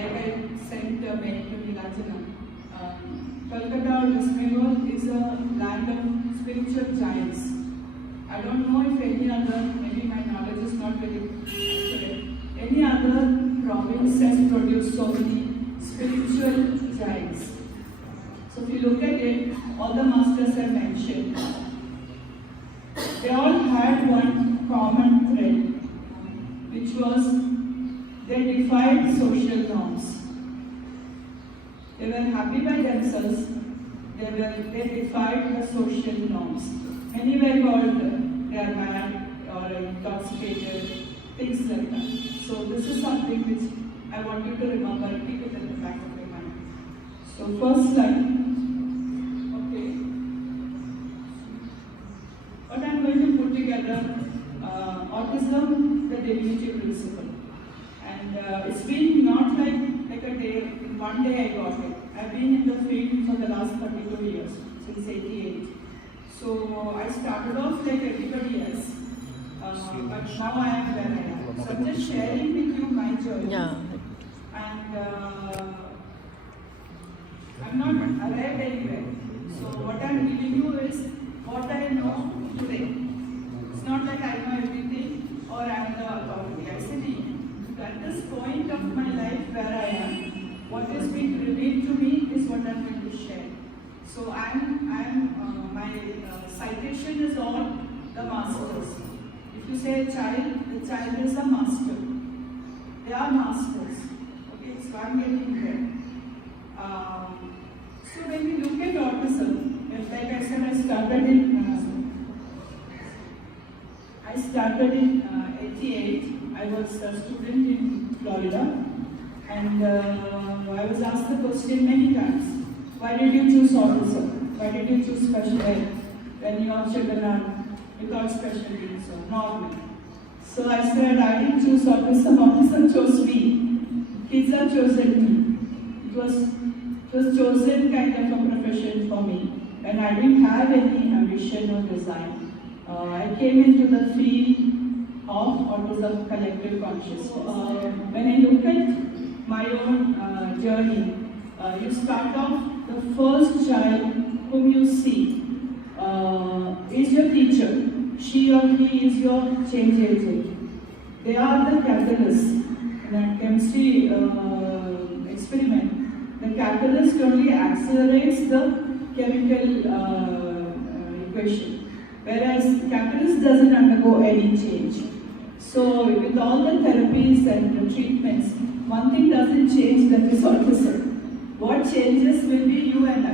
like I sent a mail to Nilachana. Kolkata or West Bengal is a land of spiritual giants. I don't know if any other, maybe my knowledge is not very accurate, any other province has produced so many spiritual giants. So if you look at it, all the masters I mentioned, they all had one common thread, which was they defied social norms. They were happy by themselves, they defied the social norms. Many were called they are mad or intoxicated, things like that. So this is something which I want you to remember, keep it in the back of your mind. So first slide. Okay. What I'm going to put together, autism, the divinity principle. And it's been not like a day, in one day I got it. I've been in the field for the last 32 years, since 88. So I started off like everybody else, but now I am where I am. So I'm just sharing with you my journey. Yeah. And I'm not arrived anywhere. So what I'm giving you is what I know today. It's not like I know everything or I'm the authority. I said, at this point of my life where I am, what is being revealed to me is what I'm going to share. So my citation is all the masters. If you say a child, the child is a master. They are masters. Okay, so I'm getting there. So when we look at autism, like I said, I started in 88. I was a student in Florida, and I was asked the question many times, why did you choose autism? Why did you choose special ed when your children are without special needs or normal? So I said, I didn't choose autism, autism chose me. Kids have chosen me. It was chosen kind of a profession for me, and I didn't have any ambition or design. I came into the field of autism collective consciousness. When I look at my own journey, you start off, the first child whom you see is your teacher. She or he is your change agent. They are the catalyst. In a chemistry experiment, the catalyst only accelerates the chemical equation, whereas catalyst doesn't undergo any change. So with all the therapies and the treatments, one thing doesn't change, that is autism. What changes will be you and I,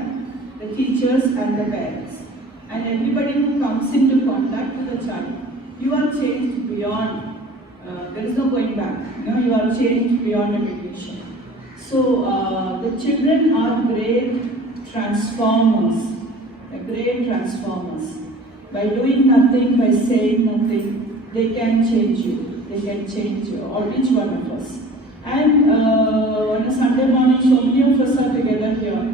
the teachers and the parents. And everybody who comes into contact with the child, you are changed beyond, there is no going back. You are changed beyond education. So the children are great transformers, By doing nothing, by saying nothing, they can change you. They can change you, or each one of us. And on a Sunday morning, so many of us are together here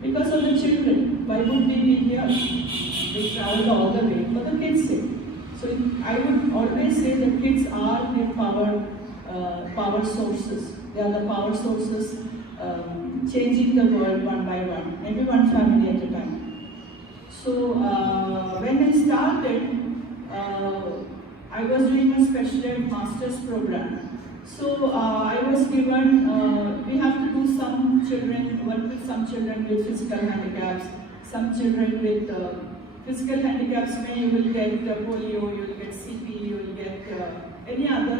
because of the children. Why would we be here? They traveled all the way for the kids' sake. So I would always say that kids are the power sources. They are the power sources changing the world one by one, maybe one family at a time. So when I started, I was doing a special ed master's program. So I was given, we have to do work with some children with physical handicaps, some children with physical handicaps where you will get polio, you will get CP, you will get any other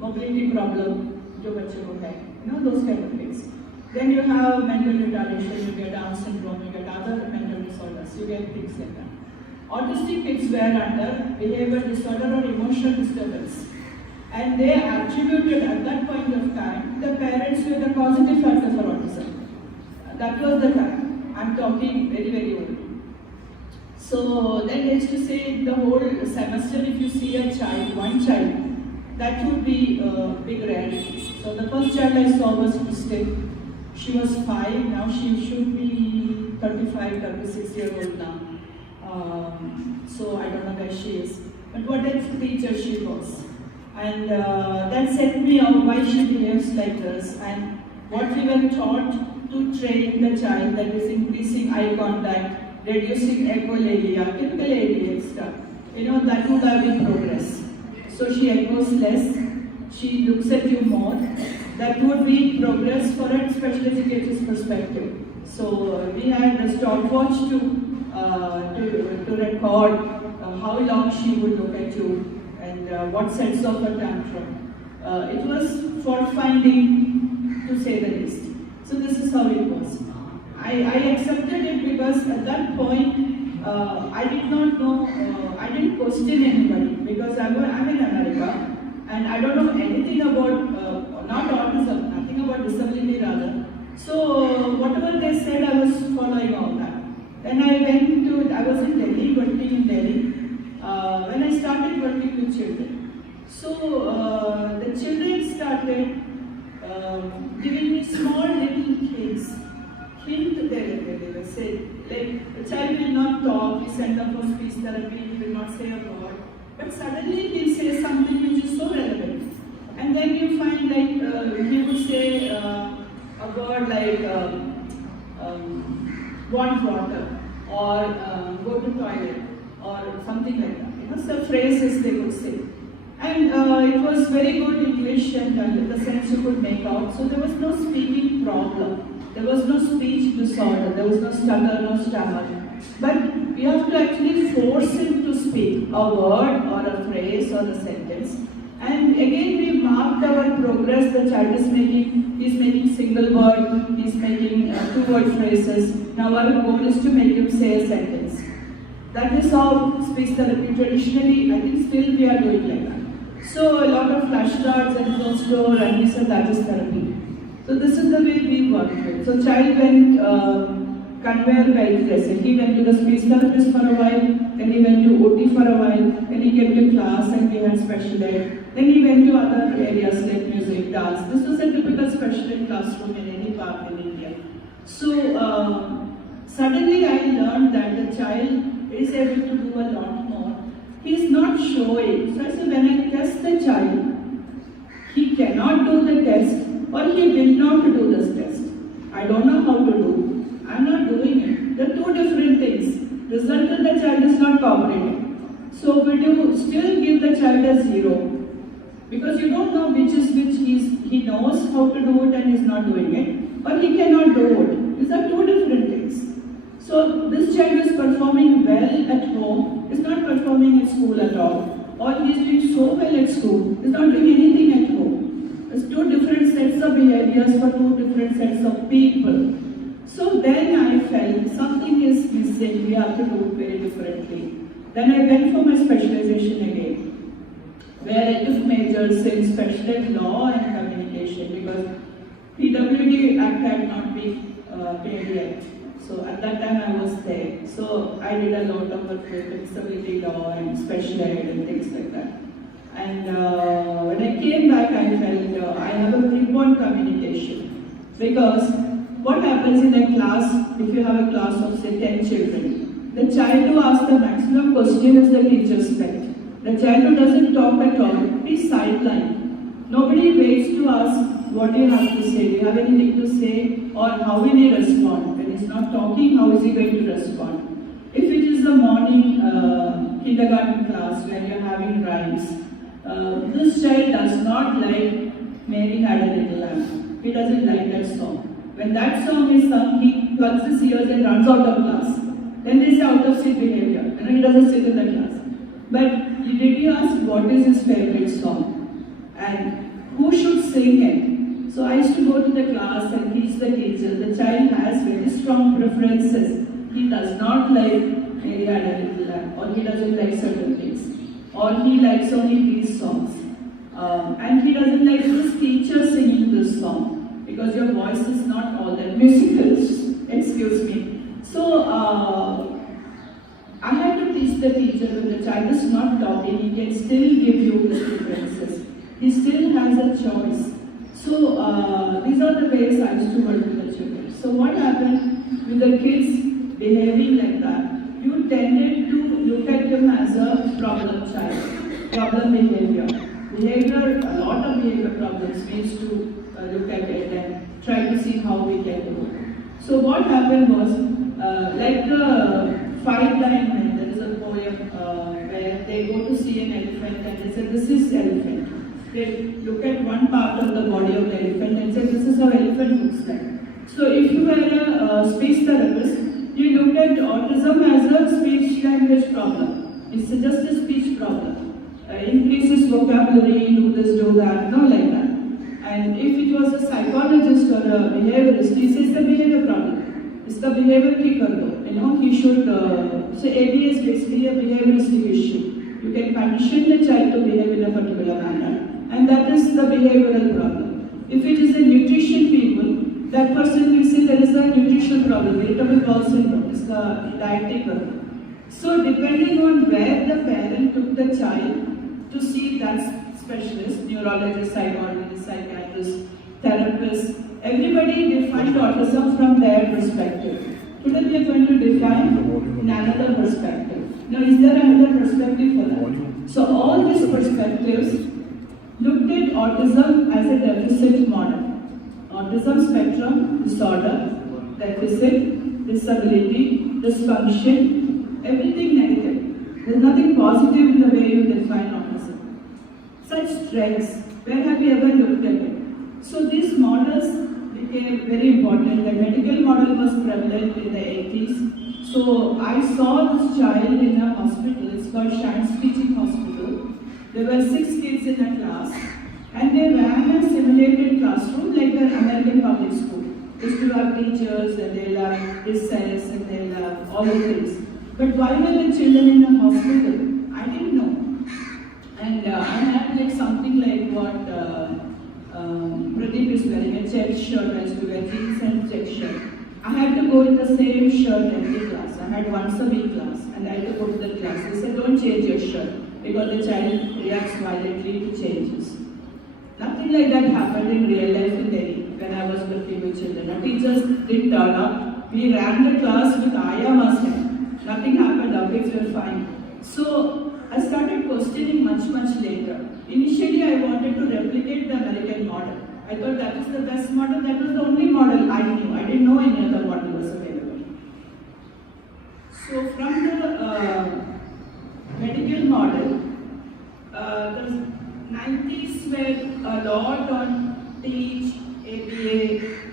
mobility problem, those kind of things. Then you have mental retardation, you get Down syndrome, you get other mental disorders, you get things like that. Autistic kids were under behavior disorder or emotional disturbance. And they attributed at that point of time the parents were the causative factor for autism. That was the time. I'm talking very, very old. So then they used to say the whole semester, if you see a child, one child, that would be a big rarity. So the first child I saw was Kristen. She was 5, now she should be 35, 36 years old now. So I don't know where she is. But what a teacher she was. And that set me out why she behaves like this. And what we were taught to train the child, that is increasing eye contact, reducing echolalia, typical ADHD stuff, that would have been progress. So she echoes less, she looks at you more. That would be progress for a special educator's perspective. So we had a stopwatch to record how long she would look at you and what sets off a tantrum. It was fault finding, to say the least. So this is how it was. I accepted it because at that point I did not know, I didn't question anybody because I'm in America and I don't know anything about, not autism, nothing about disability rather. So whatever they said, I was following all that. Then I was in Delhi, working in Delhi, when I started working with children. So the children started giving me small little hints. They were saying, like, the child will not talk, we send them for speech therapy, he will not say a word. But suddenly he'll say something which is so relevant. And then you find like, he would say a word like, want water, or go to toilet, or something like that. So phrases they would say. And it was very good English and the sense you could make out. So there was no speaking problem. There was no speech disorder. There was no stutter, no stammer. But we have to actually force him to speak a word or a phrase or a sentence. And again, we marked our progress. The child is making single word, he's making two-word phrases. Now our goal is to make him say a sentence. That is how speech therapy traditionally, I think still we are doing like that. So a lot of flashcards and closed door and this and that is therapy. So this is the way we work with. So child went conveyor belt dressing. He went to the speech therapist for a while, then he went to OT for a while, then he came to class and we had special ed. Then he went to other areas like music, dance. This was a typical special ed classroom in any park in India. So suddenly I learned that the child is able to do a lot more. He is not showing. So I said, when I test the child, he cannot do the test or he will not do this test. I don't know how to do. I'm not doing it. There are two different things. Result is the child is not cooperating. So would you still give the child a 0? Because you don't know which is which. He knows how to do it and he's not doing it, or he cannot do it. These are two different things. So this child is performing well at home, is not performing at school at all. Or he is doing so well at school, is not doing anything at home. It's two different sets of behaviors for two different sets of people. So then I felt something is missing, we have to do it very differently. Then I went for my specialization again, where I took majors in special ed law and communication because PWD Act had not been paid yet. So at that time I was there. So I did a lot of work with disability law and special ed and things like that. And when I came back, I felt I have a grip on communication. Because what happens in a class, if you have a class of say 10 children, the child who asks the maximum question is the teacher's pet. The child who doesn't talk at all is sidelined. Nobody waits to ask what do you have to say, do you have anything to say, or how will he respond? When he's not talking, how is he going to respond? If it is the morning kindergarten class where you're having rhymes, this child does not like Mary Had a Little Lamb. He doesn't like that song. When that song is sung, he plugs his ears and runs out of class. Then they say out of seat behavior, and he doesn't sit in the class. But did you ask what is his favorite song? And who should sing it? So I used to go to the class and teach the teacher. The child has very strong preferences. He does not like Mary Had a Little Lamb, or he doesn't like certain things, or he likes only these songs. And he doesn't like this teacher singing this song because your voice is not all that musical. Excuse me. So I had to teach the teacher when the child is not talking, he can still give you his preferences. He still has a choice. So these are the ways I used to work with the children. So what happened with the kids behaving like that? You tended to look at him as a problem child, problem behavior. A lot of behavior problems, we used to look at it and try to So what happened was, like the Five Blind Men, there is a poem where they go to see an elephant and they say, this is elephant. They look at one part of the body of the elephant and say, this is how elephant looks like. So if you were a speech therapist, you look at autism as a speech language problem. It's just a speech problem. Increases vocabulary, do this, do that, no like that. And if it was a psychologist or a behaviorist, he says the behavior problem. It's the behavior kicker though. He should, so ABA is basically a behavioristic issue. You can condition the child to behave in a particular manner. And that is the behavioral problem. If it is a nutrition people, that person will say there is a nutrition problem, irritable bowel syndrome, it's the dieting problem. So depending on where the parent took the child to see that specialist, neurologist, psychologist, psychiatrist, therapist, everybody defined autism from their perspective. Today we are going to define another perspective. Now is there another perspective for that? So all these perspectives looked at autism as a deficit model. Autism spectrum disorder, deficit, disability, dysfunction, everything negative. There's nothing positive in the way you define autism. Such traits, where have you ever looked at it? So these models became very important. The medical model was prevalent in the 80s. So I saw this child in a hospital, it's called Shands Teaching Hospital. There were 6 kids in a class and they ran a simulated classroom like the American public school. They used to have teachers and they'll have recess and they'll have all the things. But why were the children in the hospital? I didn't know. And I had like something like what Pradeep is wearing, a check shirt, I used to wear jeans and check shirt. I had to go in the same shirt every class. I had once a week class and I had to go to the class. They said, don't change your shirt because the child reacts violently to changes. Nothing like that happened in real life in Delhi when I was working with children. The teachers didn't turn up. We ran the class with Aya mask. Nothing happened, our kids were fine. So I started questioning much later. Initially I wanted to replicate the American model. I thought that was the best model, that was the only model I knew. I didn't know any other model was available. So from the medical model, the 90s were a lot on TEACH, ABA,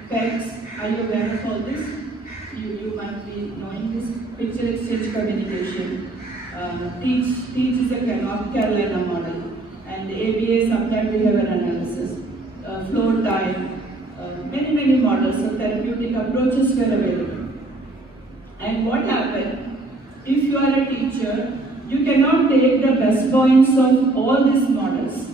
PECS. Are you aware of all this? You might be knowing this. Picture exchange communication. TEACH is a North Carolina model. And ABA is applied behavior analysis. Floor time. Many models of therapeutic approaches were available. And what happened? If you are a teacher, you cannot take the best points of all these models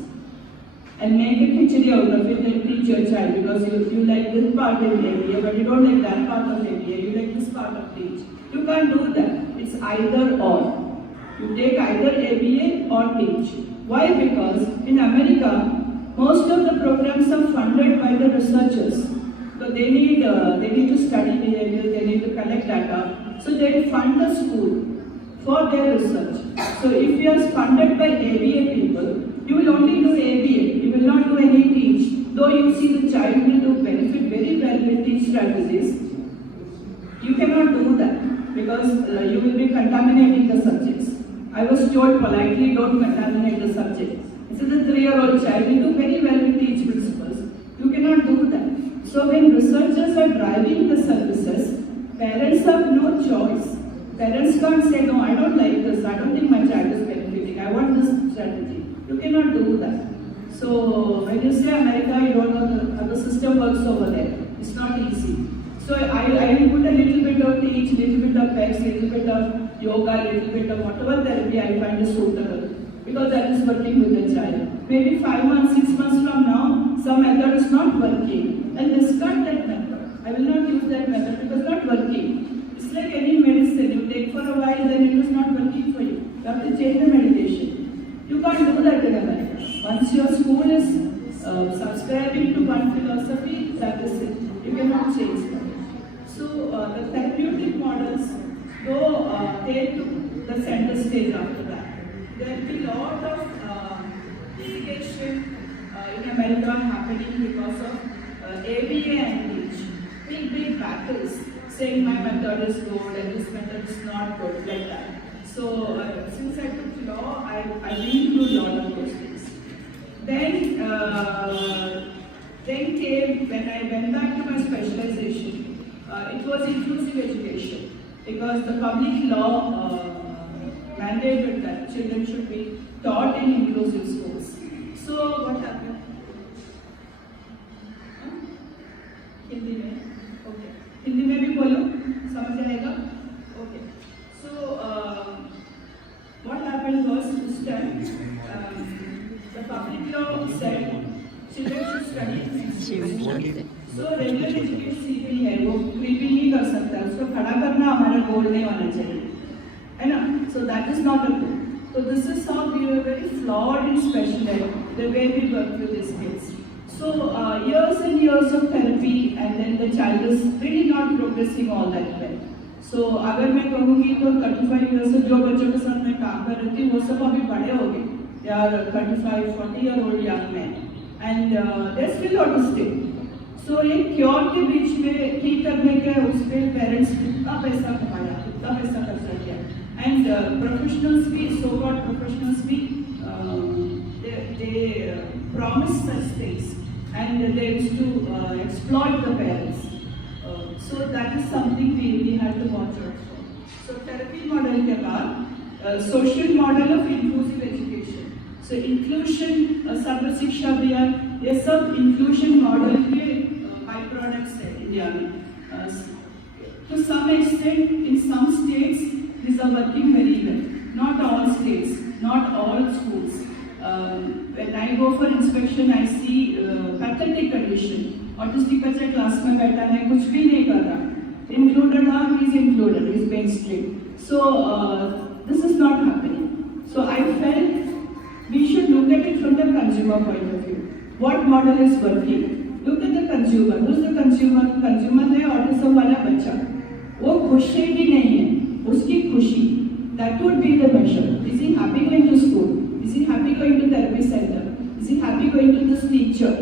and make a khichdi out of it and teach your child because you like this part in ABA but you don't like that part of ABA, you like this part of TEACH. You can't do that. It's either or. You take either ABA or TEACH. Why? Because in America, most of the programs are funded by the researchers. So they need to study behavior, they need to collect data. So they fund the school for their research. So if you are funded by ABA people, you will only do ABA, you will not do any TEACH. Though you see the child will do benefit very well with TEACH strategies, you cannot do that because you will be contaminating the subjects. I was told politely, don't contaminate the subject. This is a 3-year-old child, will do very well with TEACH principles. You cannot do that. So when researchers are driving the services, parents have no choice. Parents can't say, no, I don't like this, I don't think my child is benefiting, I want this strategy. You cannot do that. So when you say America, you don't know how the system works over there. It's not easy. So I will put a little bit of TEACH, little bit of PECS, little bit of yoga, little bit of whatever therapy I find is suitable. Because that is working with the child. Maybe 5 months, 6 months from now, some method is not working. I'll discard that method. I will not use that method because it's not working. It's like any medicine. You take for a while, then it is not working for you. You have to change the medication. You can't do that in America. Once your school is subscribing to one philosophy, that is it. You cannot change that. So the therapeutic models, though they took the center stage after that. There will be a lot of litigation in America happening because of ABA and TEACH. Big crackers, saying my method is good and this method is not good, like that. So since I took law, I've been through a lot of those things. Then came, when I went back to my specialization, it was inclusive education, because the public law mandated that children should be taught in inclusive schools. So what happened? Hindi में? Okay. Hindi में भी बोलो, समझ आएगा? Okay. So what happened was this time, the public law said children should study. So regular education सीखनी है, वो प्रीपी नहीं कर सकता, उसको खड़ा करना हमारा गोल नहीं होना चाहिए, है ना? So that is not a goal. So this is how we were very flawed in special ed, the way we work with these kids. So years and years of therapy, and then the child is really not progressing all that well. So अगर मैं कहूँगी तो 35 years से जो बच्चों के साथ मैं काम कर रही थी, वो सब अभी बड़े हो गए. They are 35-40-year-old young men, and they're still autistic. So ये क्योर के बीच में ठीक करने के उस पे पेरेंट्स कितना पैसा कमाया, कितना पैसा खर्चा किया, and professionals भी, so-called professionals भी, they promise such things, and they used to exploit the parents. So that is something we had to watch out for. So therapy model के बाद social model of inclusive education. So inclusion, सर्व शिक्षा अभियान, ये सब inclusion model के byproducts है India में. To some extent, in some states, these are working very well. Not all states, not all schools. When I go for inspection, I see pathetic condition. Autistic बच्चा class में बैठा है, कुछ भी नहीं कर रहा. Included or he is included, he is mainstream. So this is not happening. So I felt we should look at it from the consumer point of view. What model is working? Look at the consumer. Who is the consumer? Consumer है autism वाला बच्चा. वो खुश है कि नहीं है? उसकी खुशी. That would be the measure. Is he happy going to school? Is he happy going to therapy center? Is he happy going to this teacher?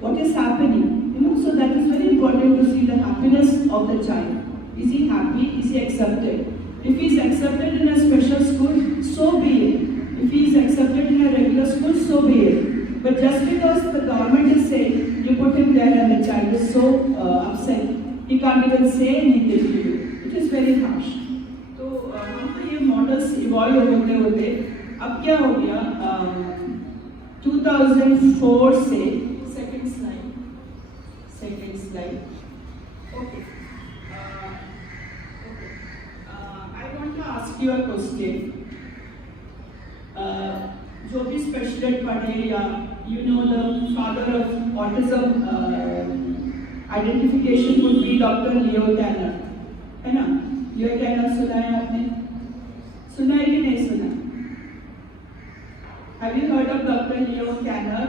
What is happening? So that is very important to see the happiness of the child. Is he happy? Is he accepted? If he is accepted in a special school, so be it. If he is accepted in a regular school, so be it. But just because the government is saying, you put him there and the child is so upset, he can't even say anything to you. It is very harsh. So हम तो ये models evolve होते अब क्या हो गया? 2004 से second slide. Okay. I want to ask you a question. जो भी special ed पढ़े या the father of autism identification would be Dr. Leo Kanner, है ना? Leo Kanner सुना है आपने? सुना है कि नहीं सुना? Have you heard of Dr. Leo Kanner?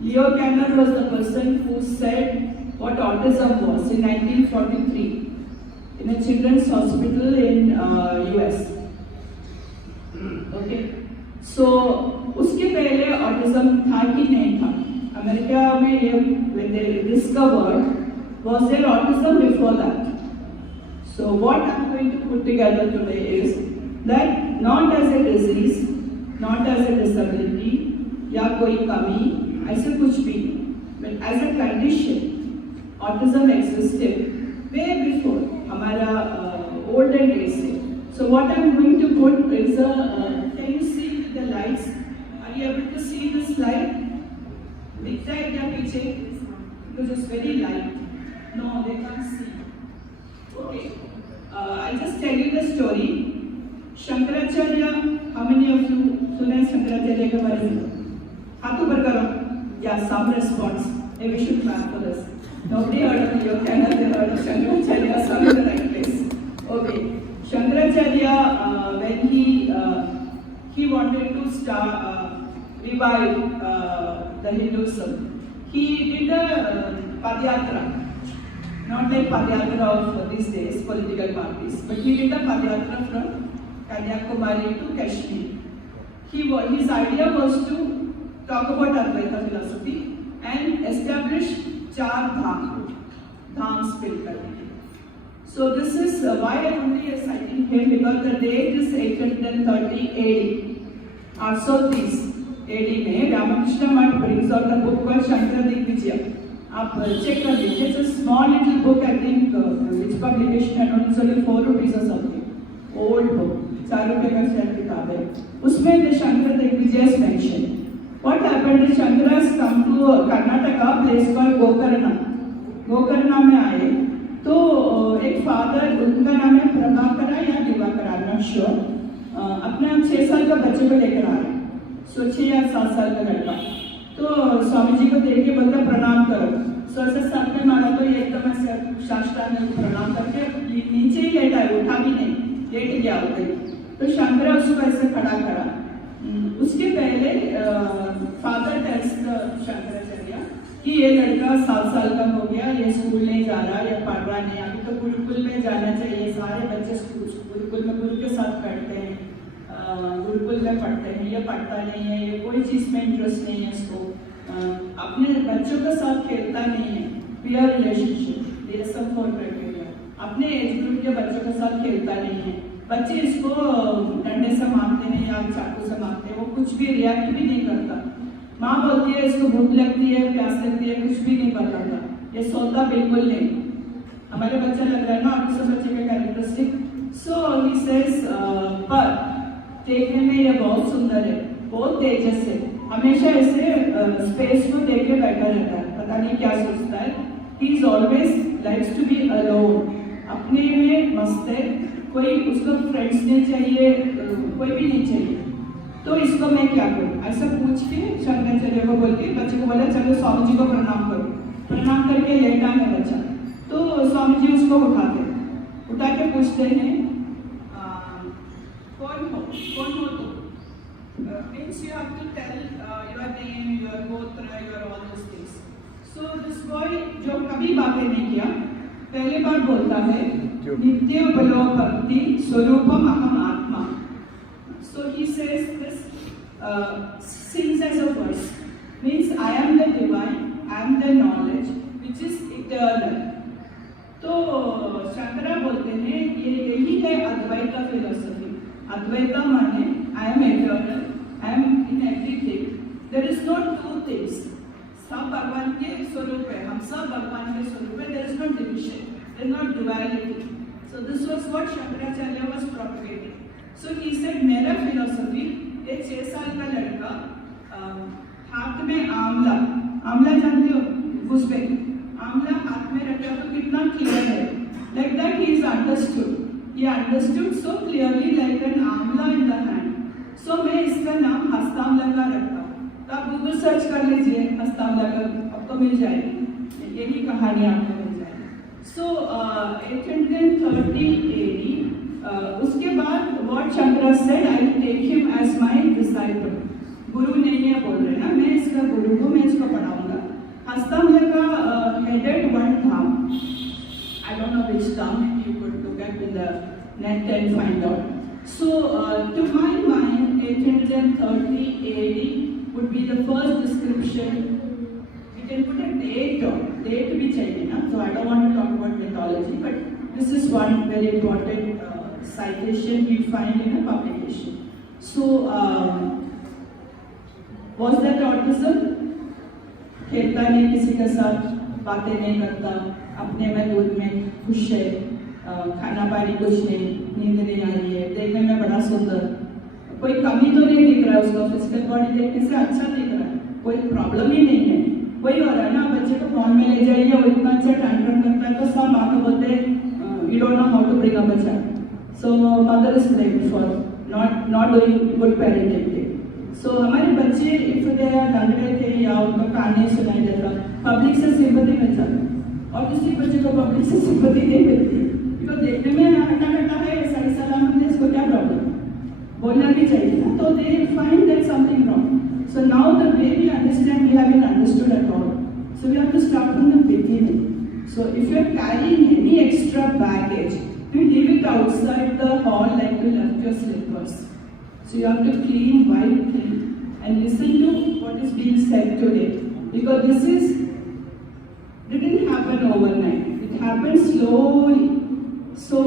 Leo Kanner was the person who said what autism was in 1943 in a children's hospital in US. Okay, so उसके पहले autism था कि नहीं था? अमेरिका में when they discovered, was there autism before that? So what I'm going to put together today is that not as a disease, not as a disability या कोई कमी ऐसे कुछ भी, but as a condition, autism existed way before हमारा olden days से. So what I'm going to put is can you see with the lights? Are you able to see this light? दिखता है क्या पीछे? Because it's very light. No, they can't see. Okay. I'll just tell you the story. Shankaracharya, how many of you सुना है Shankaracharya के बारे में? हाथ ऊपर करो. Yeah, some response. Maybe we should clap for this. Nobody heard of Leo Kanner, they heard of Shankaracharya, so I'm in the right place. Okay. Shankaracharya, when he wanted to revive the Hinduism, he did a Padyatra. Not like Padyatra of these days, political parties, but he did a Padyatra from Kanyakumari to Kashmir. His idea was to talk about Advaita philosophy and establish 4 Dham. Dham spill करने के। So this is why I only is citing him, because the date is 830 AD. Also this AD में रामकृष्ण मठ brings out the book called Shankara Digvijaya. आप check कर लीजिए. It's a small little book, I think, which publication I don't know, it's only 4 rupees or something. Old book, 4 रुपए का शायद किताब है. उसमें the Shankara Digvijaya is mentioned. What happened is Shankaras come to Karnataka, place called Gokarna. Gokarna में आए तो एक फादर, उनका नाम है प्रभाकरा या दिवाकरा, नॉट श्योर, अपने 6 साल का बच्चे को लेकर आ रहे, 6 या 7 साल का लड़का। तो स्वामी जी को देख के बोलते प्रणाम करो। ऐसे साथ में मारा तो ये एकदम ऐसे साष्टांग में प्रणाम करके नीचे ही लेटा है, उठा भी नहीं, लेट गया उधर। तो शंकरा उसको ऐसे खड़ा करा। उसके पहले फादर टेल्स शंकराचार्य कि ये लड़का 7 साल का हो गया, ये स्कूल नहीं जा रहा या पढ़ रहा नहीं, अभी तो गुरुकुल में जाना चाहिए, सारे बच्चे गुरुकुल में गुरु के साथ पढ़ते हैं, गुरुकुल में पढ़ते हैं, ये पढ़ता नहीं है, ये कोई चीज़ में इंटरेस्ट नहीं है इसको, अपने बच्चों के साथ खेलता नहीं है, पीयर रिलेशनशिप, ये सब फॉर क्राइटेरिया, अपने एज ग्रुप के बच्चों के साथ खेलता नहीं है, बच्चे इसको डंडे से मारते हैं या चाकू से मारते हैं, वो कुछ भी रिएक्ट भी नहीं करता। माँ बोलती है इसको भूख लगती है, प्यास लगती है, कुछ भी नहीं बताता, ये सोता बिल्कुल नहीं। हमारे बच्चा लग रहा है ना आपके सब बच्चे का कैरेक्टरिस्टिक। सो ही सेज पर देखने में ये बहुत सुंदर है, बहुत तेजस है, हमेशा ऐसे स्पेस को देख के बैठा रहता है, पता नहीं क्या सोचता है। He is always likes to be alone, अपने में मस्त है, कोई उसको फ्रेंड्स नहीं चाहिए, कोई भी नहीं चाहिए। तो इसको मैं क्या करूँ, ऐसा पूछ के शंकराचार्य को बोल के बच्चे को बोला चलो स्वामी जी को प्रणाम करो। प्रणाम करके लेटा है बच्चा, तो स्वामी जी उसको उठा के पूछते हैं कौन हो तो means you have to tell your name, your gotra, your all this things. So this boy जो कभी बातें नहीं किया, पहली बार बोलता है नित्य बलो भक्ति स्वरूपम अहम आत्मा। So he says this, sings as a voice, means I am the divine, I am the knowledge which is eternal. तो शंकरा बोलते हैं ये यही है अद्वैता फिलोसफी। अद्वैता माने I am eternal, I am in everything, there is no two things, सब भगवान के स्वरूप है, हम सब भगवान के स्वरूप है, there is no division, there is no duality. So this was what Shankaracharya was propagating. So he said मेरा फिलोसफी, एक 6 साल का लड़का हाथ में आंवला जानते हो, घुसपे आंवला हाथ में रखा तो कितना क्लियर है, like that he is understood, he understood so clearly like an आंवला in the hand. So मैं इसका नाम हस्तामला का रखा, तो आप गूगल सर्च कर लीजिए हस्तामला का, आपको मिल जाएगी, यही कहानी आपको मिल जाएगी। So 830 AD, उसके बाद what Shankara said, I will take him as my disciple. गुरु नहीं है बोल रहे ना, मैं इसका गुरु हूँ, मैं इसको पढ़ाऊंगा। हस्तामला का headed one Dham, I don't know which Dham, you could look at in the net and find out. So to my mind 830 AD would be the first description. We can put a date on, date भी चाहिए ना, so I don't want to talk about mythology, but this is one very important citation we find in a publication. So was that autism? खेलता नहीं किसी के साथ, बातें नहीं करता, अपने में दूध में खुश है, खाना पानी कुछ नहीं, नींद नहीं आ रही है, देखने में बड़ा सुंदर, कोई कमी तो नहीं दिख रहा है उसका, फिजिकल बॉडी देखने से अच्छा दिख रहा है, कोई प्रॉब्लम ही नहीं है। वही हो रहा है ना, बच्चे को फोन में ले जाइए, वो इतना अच्छा टैंट्रम करता है तो सब माँ को बोलते हैं you don't know how to bring up a child. So mother is blamed for not doing good parenting. So हमारे बच्चे if they are लग रहे थे या उनका कान नहीं सुनाई देता, पब्लिक से सिंपैथी मिल जाती, और किसी बच्चे को पब्लिक से सिंपैथी नहीं मिलती, तो देखने में हटा है, सही सलामत है, इसको क्या प्रॉब्लम, बोलना भी चाहिए ना, तो they find that something wrong. So now the way we understand, we haven't understood at all. So we have to start from the beginning. So if you are carrying any extra baggage, you leave it outside the hall like you left your slippers. So you have to clean, wipe clean, and listen to what is being said today. Because this didn't happen overnight. It It happens slowly. So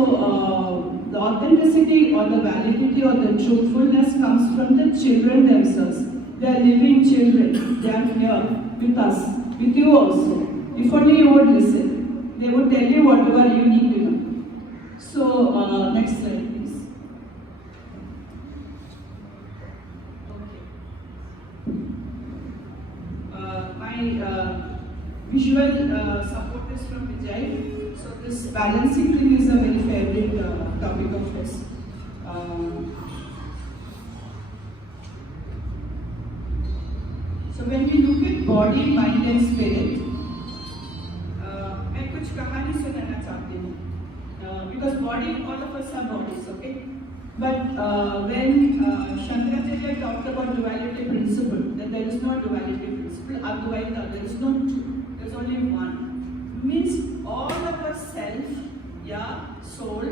the authenticity or the validity or the truthfulness comes from the children themselves. They are living children. They are here with us, with you also. If only you would listen, they would tell you whatever you need to know. So next slide, please. Okay. My visual support is from Vijay. So this balancing thing is a very favorite topic of his. So when we look at body, mind and spirit, मैं कुछ कहानी सुनाना चाहती हूँ. Because body, all of us are bodies, okay? But when Shankaracharya talked about duality principle, that there is no duality principle, Advaita, there is no two, there is only one. Means all of our self या soul,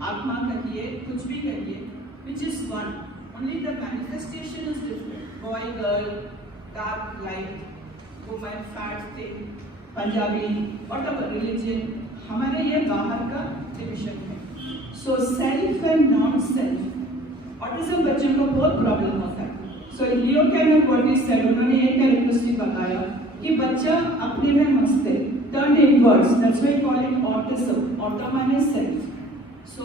आत्मा कहिए, कुछ भी कहिए, which is one. Only the manifestation is different. Boy, girl, dark, light, woman, fat, thin, Punjabi, whatever religion, हमारे ये बाहर का division है. So self and non-self. Autism बच्चों को बहुत problem होता है. So Leo Kanner what he said, उन्होंने ये characteristic बताया कि बच्चा अपने में मस्त है. Turned inwards. That's why we call it autism. Auto means self. So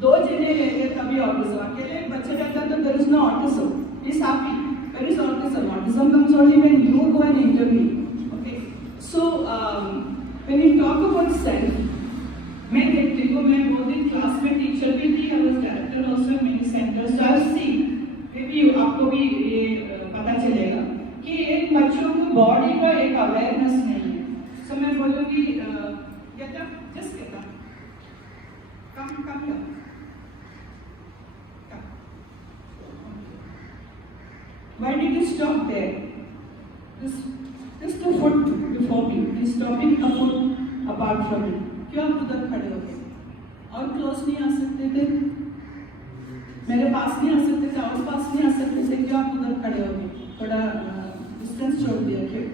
दो जने रहते तभी autism. अकेले बच्चे रहता तो there is no autism. He's happy. There is autism. Autism comes only when you go and intervene. Okay. So when you talk about self, मैं देखती हूँ मैं बहुत दिन क्लास में टीचर भी थी. I was director also in many centers. So I've seen. Maybe आपको भी ये पता चलेगा कि एक बच्चों को बॉडी का एक अवेयरनेस नहीं है. So मैं बोलूँगी get up, just get up, come here, Why did you stop there? Just a foot before me. He's stopping a foot apart from me. क्यों आप उधर खड़े हो गए? और क्लोज नहीं आ सकते थे? मेरे पास नहीं आ सकते थे? और पास नहीं आ सकते थे? क्यों आप उधर खड़े हो गए? थोड़ा डिस्टेंस छोड़ दिया क्यों?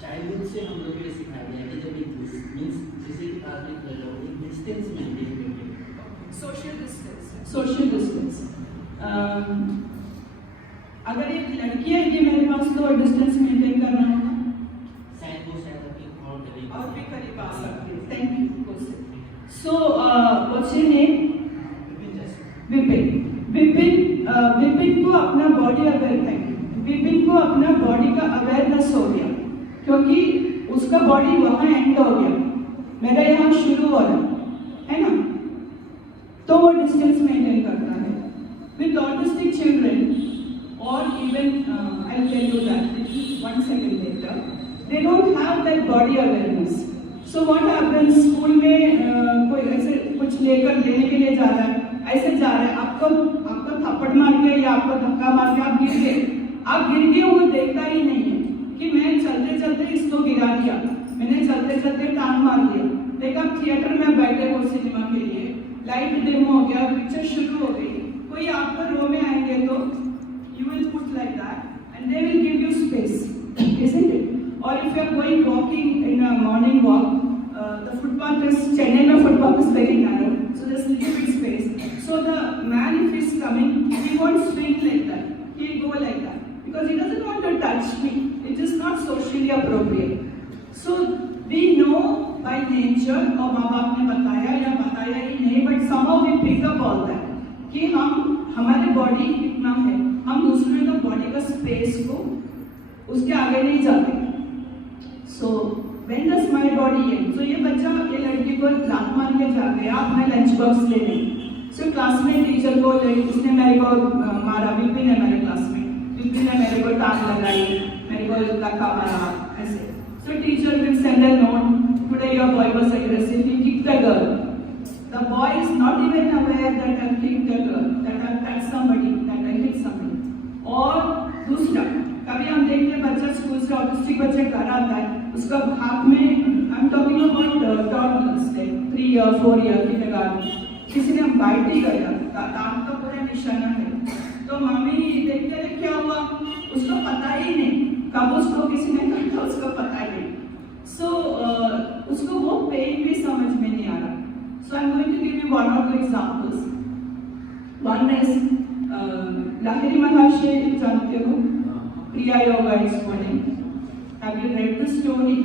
चाइल्डहुड से हम लोग ये सिखाया गया कि जब एक मीन्स किसी के पास एक डिस्टेंस मेंटेन करके सोशल डिस्टेंस अगर एक लड़की आएगी मेरे पास तो डिस्टेंस मेंटेन करना होगा. शायद अपने और भी करीब आ सकते हैं. Thank you. So what's your name? Vipin को अपना बॉडी अवेयर है. विपिन को अपना बॉडी का अवेयरनेस हो गया क्योंकि उसका बॉडी वहाँ एंड हो गया, मेरा यहाँ शुरू हो रहा है ना. तो वो डिस्टेंस मेंटेन करता है. विद ऑटिस्टिक चिल्ड्रन और even I will tell you that 1 second later, they don't have that body awareness. So what happens, school में कोई ऐसे कुछ लेने के लिए जा रहा है, ऐसे जा रहा है, आपको थप्पड़ मार के या आपको धक्का मार के आप गिर गए, वो देखता ही नहीं है कि मैं चलते चलते इसको गिरा दिया, मैंने चलते चलते टांग मार दिया. देखा थिएटर में बैठे हो सिनेमा के लिए, लाइट डिम हो गया, पिक्चर शुरू हो गई, कोई आपको रो में आएंगे तो you will put like that and they will give you space, isn't it? Or if you are going walking in a morning walk, the footpath is, Chennai mein footpath is very narrow, so there's little bit space. So the man, if he's coming, he won't swing like that, he'll go like that, because he doesn't want to touch me. It is not socially appropriate. So we know by nature, और माँ बाप ने बताया या बताया ही नहीं, but somehow we pick up all that कि हमारे बॉडी कितना है, हम दूसरे का बॉडी का स्पेस को उसके आगे नहीं जाते. So when does my body end? So ये बच्चा ये लड़की को लात मार के जा गया अपना लंच बॉक्स लेने. So क्लास में टीचर को उसने मेरे को मारा. विपिन है मेरे क्लास में, विपिन ने मेरे को टांग लगाई, मेरे को धक्का मारा ऐसे. So teacher will send a note, today your boy was aggressive, he kicked the girl. The boy is not even aware that I kicked the girl, that I touched somebody, that I hit somebody. और दूसरा, कभी हम देखते हैं बच्चा school से autistic बच्चे घर आता है, उसका हाथ में, I'm talking 3 या 4 ईयर की जगह किसी ने बाइट ही कर दिया, दांत का पूरा निशाना है। तो मम्मी देखते रहे क्या हुआ, उसको पता ही नहीं कब उसको किसी ने काटा, उसको पता ही नहीं। सो उसको वो पेन भी समझ में नहीं आ रहा। So I am going to give you 1 or 2 examples. One is Lahiri Mahasaya, जानते हो, Kriya Yoga is morning. Have you read the story?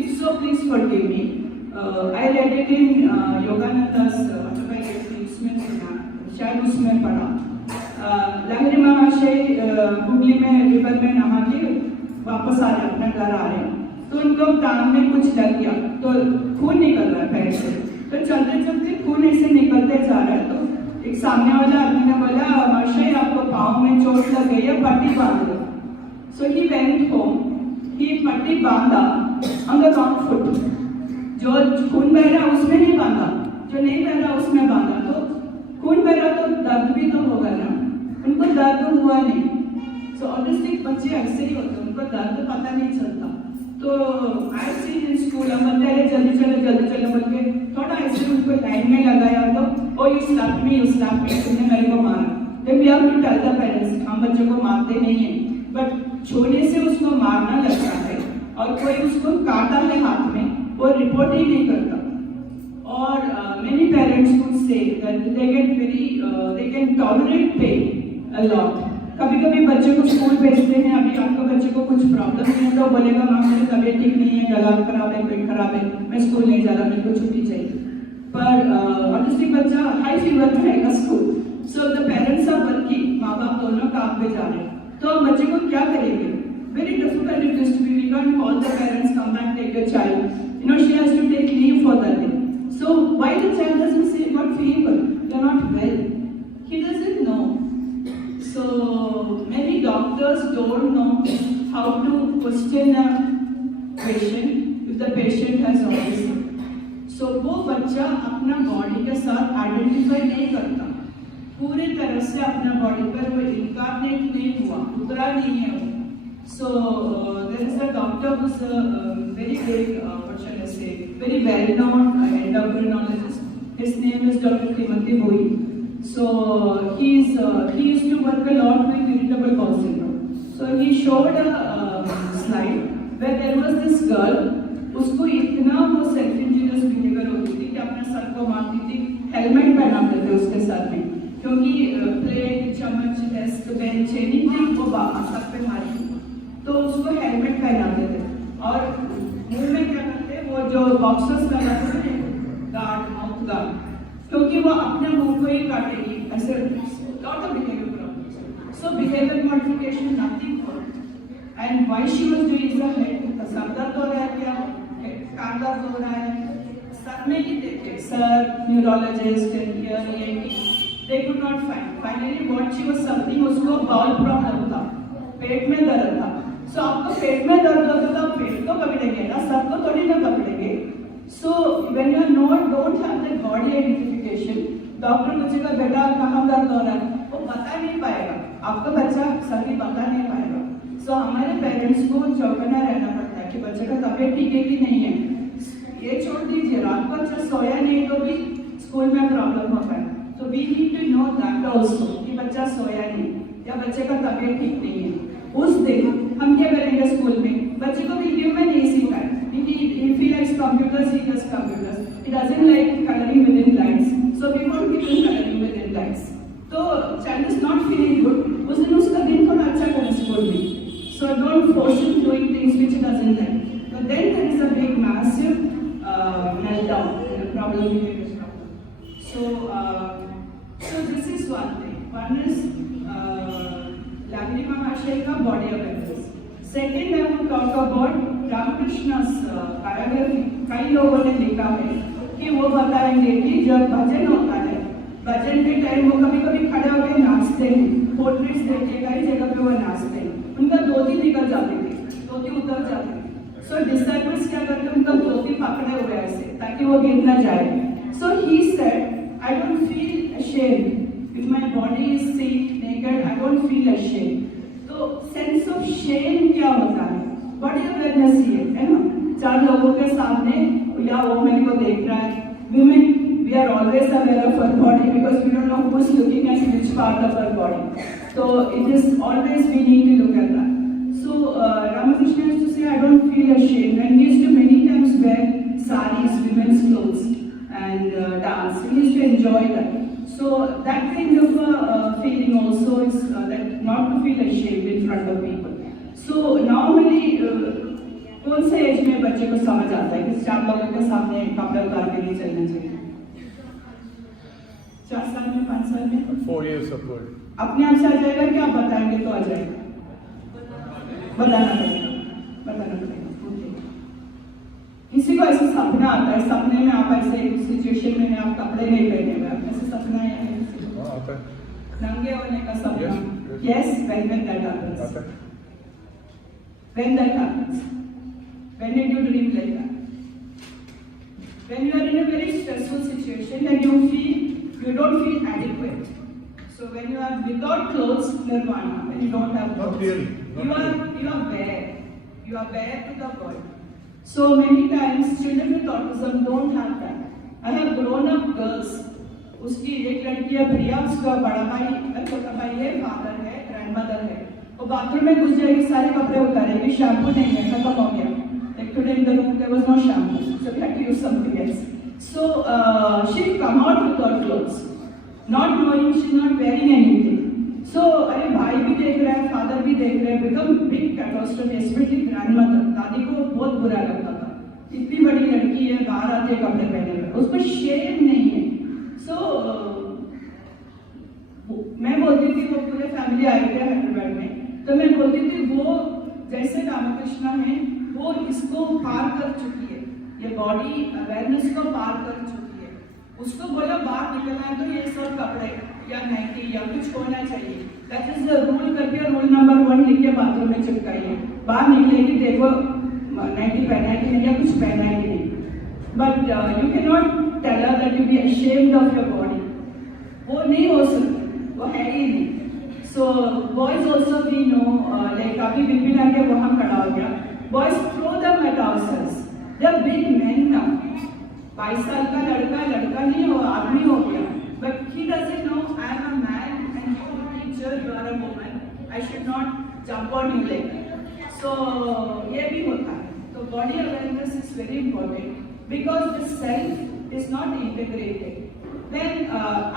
If so, please forgive me. I read it in Yogananda's इसमें था, शायद उसमें पढ़ा। लाहिरी महाशय हुगली में रिवर में नहा के वापस आ रहे, अपने घर आ रहे, तो उनको टांग में कुछ लग गया, तो खून निकल रहा है पैर से। तो चलते चलते खून ऐसे निकलते जा रहा है, तो एक सामने वाला आदमी ने बोला, महाशय आपको पाँव में चोट लग गई है, पट्टी बांध दो। So he went home, he पट्टी बांधा on the wrong foot. जो खून बह रहा उसमें नहीं बांधा, जो नहीं बह रहा उसमें बांधा। तो खून बह रहा तो दर्द भी तो होगा ना, उनको दर्द हुआ नहीं। So ऑटिस्टिक बच्चे ऐसे ही होते हैं, उनको दर्द पता नहीं चलता। तो आई सी इन स्कूल हम बताए जल्दी चलो बोल के थोड़ा ऐसे उनको लाइन में लगाया, तो ओ यू स्लैप मी, तुमने मेरे को मारा। Then we have to tell the parents, हम बच्चों को मारते नहीं हैं, बट छोड़ने से उसको मारना लगता है, और कोई उसको काटा है हाथ में, वो रिपोर्ट ही नहीं करता। और many parents would say that they get very they can tolerate pain a lot. कभी बच्चे को स्कूल भेजते हैं, अभी आपके बच्चे को कुछ प्रॉब्लम नहीं है तो बोलेगा माँ मेरी तबीयत ठीक नहीं है, गला खराब है, पेट खराब है, मैं स्कूल नहीं जा रहा, मेरे को छुट्टी चाहिए। पर ऑटिस्टिक बच्चा हाई फीवर में रहेगा school, so the parents are working, माँ बाप दोनों काम पे जा रहे हैं, तो बच्चे को क्या करेंगे? Very difficult it is to be. We can't call the parents, come back, take your child. You know, she has to take leave for that day. So why the child doesn't say got fever? You're not well. He doesn't know. So many doctors don't know how to question a patient if the patient has autism. So वो बच्चा अपना body के साथ identify नहीं करता, पूरी तरह से अपना बॉडी पर वो इनकारनेट नहीं हुआ, उतरा नहीं है वो। So there is a doctor who's a very big, what shall I say, very well-known endocrinologist. His name is Dr. Timothy Bowie. So he used to work a lot with irritable bowel syndrome. So he showed a slide where there was this girl, उसको इतना वो self Angénieux behaviour होती थी कि अपने sir को मारती थी, हेलमेट पहनाते थे उसके सर में, क्योंकि प्लेट, चम्मच, डेस्क, बेंच एनीथिंग वो सर पे मारी, तो उसको हेलमेट पहनाते थे। और मुंह में क्या करते, वो जो बॉक्सेस लगाते थे गार्ड, माउथ गार्ड, क्योंकि वो अपने मुंह को ही काटेगी, ऐसे lot of behaviour problems. So behaviour modification nothing for, and why she was doing the head, sir दर्द हो रहा है क्या, कान दर्द हो रहा है, सर में ही देखे, sir, neurologist, they could not find. Finally what she was suffering, उसको bowel problem था, पेट में दर्द था। सो आपको पेट में दर्द होता तो पेट को पकड़ेंगे ना, सर को थोड़ी ना पकड़ेंगे। So when you don't have the body identification, doctor पूछेगा बेटा कहाँ दर्द हो रहा है, वो बता नहीं पाएगा, आपका बच्चा सही बता नहीं पाएगा। सो हमारे पेरेंट्स को चौकन्ना रहना पड़ता है कि बच्चे का तबीयत ठीक है कि नहीं है। ये छोड़ दीजिए, रात को अच्छा सोया नहीं तो भी स्कूल में प्रॉब्लम होता है। So we need to know that also कि बच्चा सोया नहीं या बच्चे का तबीयत ठीक नहीं है। उस दिन हम क्या करेंगे स्कूल में, बच्चे को वीडियो में नहीं सिखाएं। If he likes computers, he does computers. He doesn't like coloring within lines, so we won't give him coloring within lines. तो child is not feeling good, उस दिन उसका दिन थोड़ा अच्छा करें स्कूल में। So don't force him doing things which he doesn't like. But then there is a big massive meltdown, problem behavior problem. So this is one thing. One is Lahiri Mahashaya का body awareness. Second, I will talk about Ramakrishna's biography. कई लोगों ने लिखा है कि वो बताएंगे कि जब भजन होता है, भजन के टाइम वो कभी-कभी खड़े होकर नाचते हैं, पोर्ट्रेट्स देखिए कई जगह पे वो नाचते हैं, उनका धोती निकल जाते थे, धोती उतर जाते थे। सो डिसाइपल्स क्या करते हैं, उनका धोती पकड़े हुए ऐसे ताकि वो गिर ना जाए। So he said, I don't feel ashamed if my body is seen naked. I don't feel ashamed. तो sense of shame क्या होता है? Body awareness ही है ना? चार लोगों के सामने या वो मेरे को देख रहा है. Women, we are always aware of our body because we don't know who is looking at which part of our body. So it is always we need to look at that. So Ramakrishna used to say, I don't feel ashamed. And we used to many times wear saris, women's clothes, and dance. We used to enjoy that. So that kind of feeling also is that not to feel ashamed in front of people. So normally, कौन से as में बच्चे को समझ आता है कि चार लोगों के सामने कपड़े उतार के नहीं चलना चाहिए? 4 साल में, 5 साल में? 4 years upward. अपने आप से आ जाएगा कि आप बताएंगे तो आ जाएगा? बताना पड़ेगा. ओके. किसी को ऐसा सपना आता है, सपने में आप ऐसे एक सिचुएशन में आप कपड़े नहीं पहने हुए, आप ऐसे सपना है? हाँ, आता है. नंगे होने का सपना? Yes. When that happens? आता है. When that happens? When did you dream like that? When you are in a very stressful situation and you don't feel adequate. So when you are without clothes, nirvana, when you don't have clothes. Not really. You are bare. You are bare to the world. So many times children with autism don't have that. I have grown up girls. उसकी एक लड़की है प्रिया, उसका बड़ा भाई छोटा भाई है, फादर है, ग्रैंडमदर है. वो बाथरूम में घुस जाएगी, सारे कपड़े उतारेगी, शैम्पू नहीं है, खत्म हो गया. Like today in the room there was no shampoo, so we had to use something else. So she'll come out without clothes, not knowing she's not wearing anything. So अरे भाई भी देख रहा है, फादर भी देख रहे हैं, become big catastrophe, especially grandmother. दादी को बहुत बुरा लगता था. इतनी बड़ी लड़की है, बाहर आती है कपड़े पहने हुए, उसको शेम नहीं है. So मैं बोलती थी, वो पूरे फैमिली आए थे हैदराबाद में, तो मैं बोलती थी वो जैसे रामकृष्णा है, वो इसको पार कर चुकी है, ये बॉडी अवेयरनेस को पार कर चुकी है. उसको बोला बाहर निकलना है तो ये सब कपड़े या नाइटी या कुछ होना चाहिए. दैट इज द रूल करके रूल नंबर 1 लिख के बाथरूम में चिपकाइए. बाहर निकलेगी देखो नाइटी पहना है कि नहीं या कुछ पहना है कि नहीं. But you can not tell her that you be ashamed of your body. वो नहीं हो सकती, वो है ही नहीं. So boys also we know, like अभी विपिन आके वहाँ खड़ा हो गया. Boys throw them at ourselves. They are big men now. 22 साल का लड़का नहीं हो, आदमी हो गया. But he doesn't know I am a man and you are a teacher, you are a woman. I should not jump on you like that. So ये भी होता है. So body awareness is very important because the self is not integrated. Then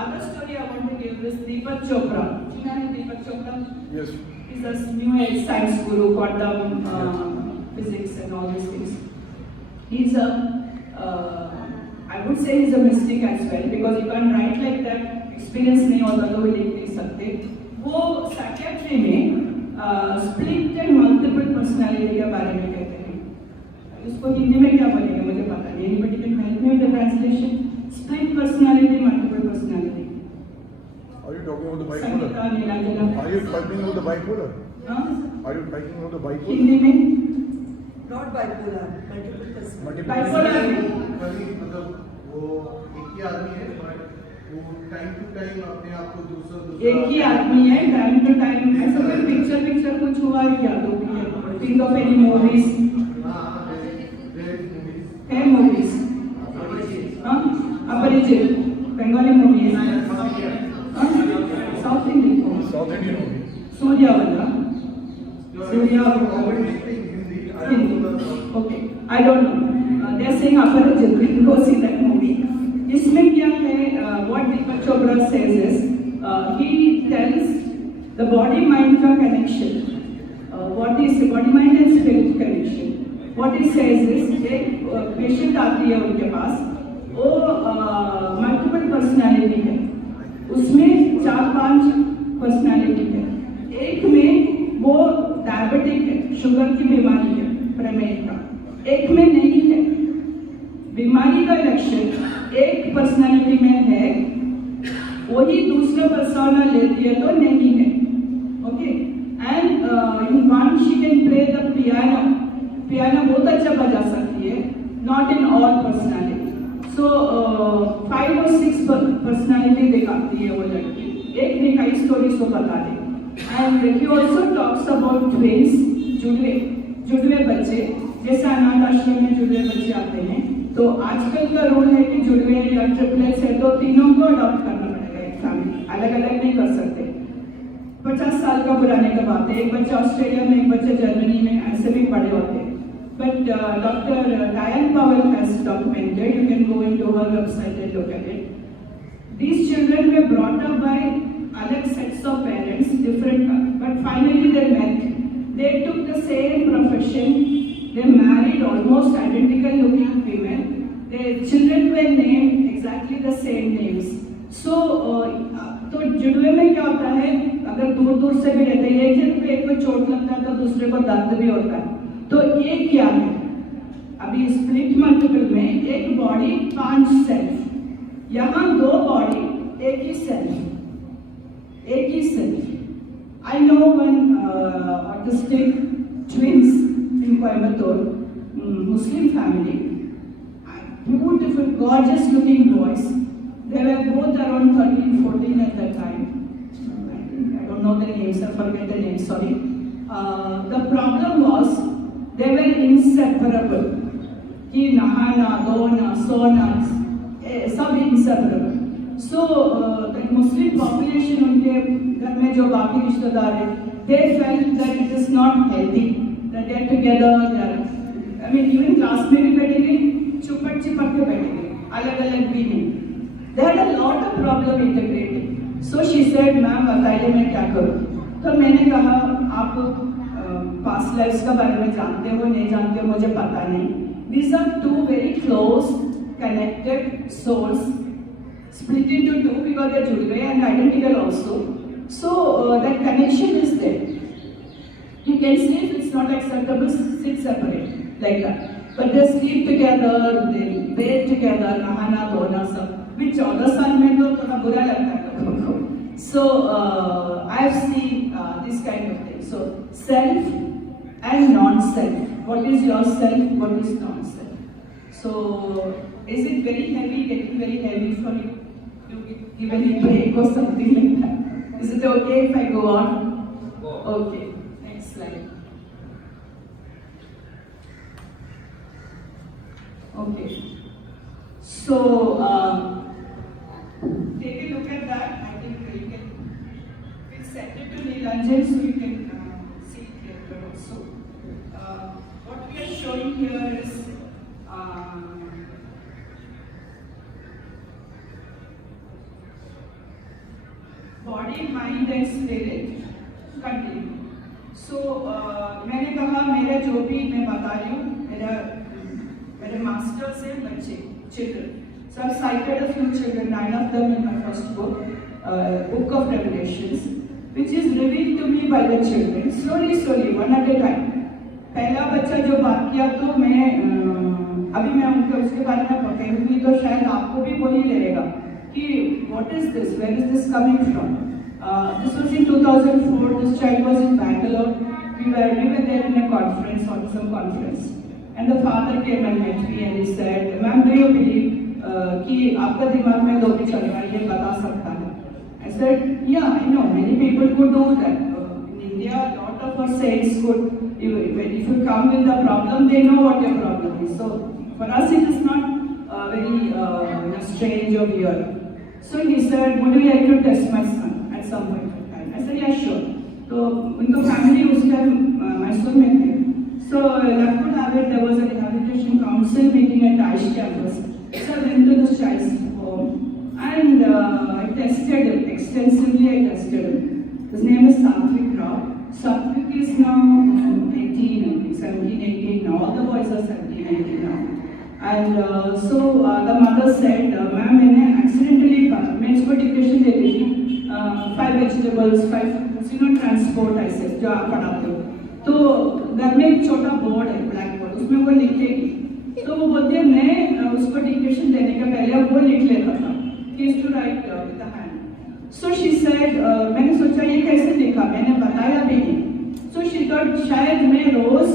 other story I want to give is Deepak Chopra. Do you know Deepak Chopra? Yes. He's a new age science guru, quantum physics and all these things. He's I would say he's a mystic as well because you can't write like that. Experience नहीं होता तो वो लिख नहीं सकते. वो psychiatry में split and multiple personality के बारे में कहते हैं. उसको हिंदी में क्या बोलेंगे मुझे पता नहीं. Anybody can help me with the translation? Split personality, multiple personality. Are you talking about the bipolar? Are you talking about the bipolar? Are you talking about the bipolar? Hindi में Not bipolar, multiple personality. bipolar मतलब वो एक ही आदमी है, वो time to time अपने आप को दूसरा एक ही आदमी है, टाइम टू टाइम. ऐसा कोई पिक्चर कुछ हुआ है क्या? तो थिंक ऑफ एनी मूवीज. है मूवीज. अपरिचित बंगाली मूवी है. South Indian movie. Suryavala. Okay, I don't know. They are saying Aparajit. We can go see that movie. इसमें क्या है? What Deepak Chopra says is, he tells the body-mind का connection. What is body-mind and spirit connection? What he says is, एक patient आती है उनके पास, वो multiple personality है. उसमें 4-5 personality है. एक में वो डायबिटिक है, शुगर की बीमारी है, प्रमेह का. एक में नहीं है. बीमारी का लक्षण एक पर्सनालिटी में है, वही दूसरा पर्सोना लेती है तो नहीं है. Okay. And in one she can play the piano बहुत अच्छा बजा सकती है, नॉट इन ऑल पर्सनालिटी. सो 5 और 6 पर्सनालिटी दिखाती है वो लड़की. एक दिखाई स्टोरी उसको बता दे. And he also talks about twins, जुड़वे बच्चे, जैसे अनाथ आश्रम में तो आजकल का रूल है कि जुड़वे या ट्रिपलेट्स है तो तीनों को अडॉप्ट करना पड़ेगा एक फैमिली, अलग अलग नहीं कर सकते। 50 साल का पुराने का बात है, एक बच्चा ऑस्ट्रेलिया में, एक बच्चा जर्मनी में, ऐसे भी पड़े होते हैं। But doctor Diane Powell has documented, you can go into her website and look at it. These children were brought up by अलग sets of parents, different, but finally they met. They took the same profession. They married almost identical looking women. Their children were named exactly the same names. So, तो जुड़वे में क्या होता है, अगर दूर दूर से भी रहते हैं, एक जन पे एक को चोट लगता है तो दूसरे को दर्द भी होता है। तो एक क्या है, अभी स्प्लिट मल्टीपल में एक बॉडी 5 सेल्फ, यहाँ 2 बॉडी एक ही सेल्फ, एक ही self. I know one autistic twins in Coimbatore, Muslim family, beautiful, gorgeous looking boys. They were both around 13, 14 at that time. I don't know the names, I forget the names, sorry. The problem was they were inseparable. कि नहाना, धोना, सोना, सब inseparable. So the Muslim population उनके घर में जो बाकी रिश्तेदार हैं, they felt that it is not healthy that they are together. I mean even class में भी बैठेंगे, चुपट चिपट के बैठेंगे, अलग अलग भी नहीं। They had a lot of problem integrating. So she said, ma'am बताइए मैं क्या करूँ? तो मैंने कहा आप past lives का बारे में जानते हो नहीं जानते हो मुझे पता नहीं। These are 2 very close connected souls split into 2 because they are जुड़ गए and identical also. So that connection is there. You can say if it's not acceptable, sit separate like that. But they sleep together, they bathe together, नहाना धोना सब। भी 14 साल में तो थोड़ा बुरा लगता है लोगों को। So I have seen this kind of thing. So self and non-self. What is your self? What is non-self? So is it very heavy? Getting very heavy for you? You give any break or something like that? Is it okay if I go on? Okay. Next slide. Okay. So take a look at that. I think we'll send it to Nilanjan so you can see it clearer also. What we are showing here is body, mind and spirit continue. So मैंने कहा मेरा जो भी मैं बता रही हूँ, मेरे मास्टर्स हैं बच्चे, children. So I've cited a few children, 9 of them in my first book, Book of Revelations, which is revealed to me by the children, slowly, one at a time. पहला बच्चा जो बात किया तो मैं अभी मैं उनके उसके बारे में पढ़ूंगी तो शायद आपको भी वही लगेगा कि what is this, where is this coming from? This was in 2004. This child was in Bangalore. We were there in a conference, autism conference, and the father came and met me and he said, "Ma'am, do you believe कि आपका दिमाग में दो भी चल रहा है, ये बता सकता है?" I said, "Yeah, I know. Many people could do that. In India, a lot of our saints could. If you come with a problem, they know what your problem is. So for us, it is not very strange or weird." So he said, "Would you like to test my son at some point in time?" I said, "Yeah, sure." तो उनका family उस time Mysore में थे. So luck would have it, there was a rehabilitation council meeting at Aish campus. So I went to the child's home and I tested him extensively. I tested him. His name is Satvik Rao. Satvik is now 18, 17, 18 now. All the boys are 17, 18 now. And so the mother said, "Ma'am, मैंने accidentally मैं इसको dictation दे दी थी, 5 vegetables, 5 fruits, you know, transport I said, जो आप पढ़ाते हो. तो घर में एक छोटा बोर्ड है, ब्लैक बोर्ड, उसमें वो लिखेगी. तो वो बोलते हैं मैं उसको डिक्टेशन देने के पहले वो लिख लेता था कि to write with the hand. So she said, मैंने सोचा ये कैसे लिखा, मैंने बताया भी नहीं. सो शी थॉट शायद मैं रोज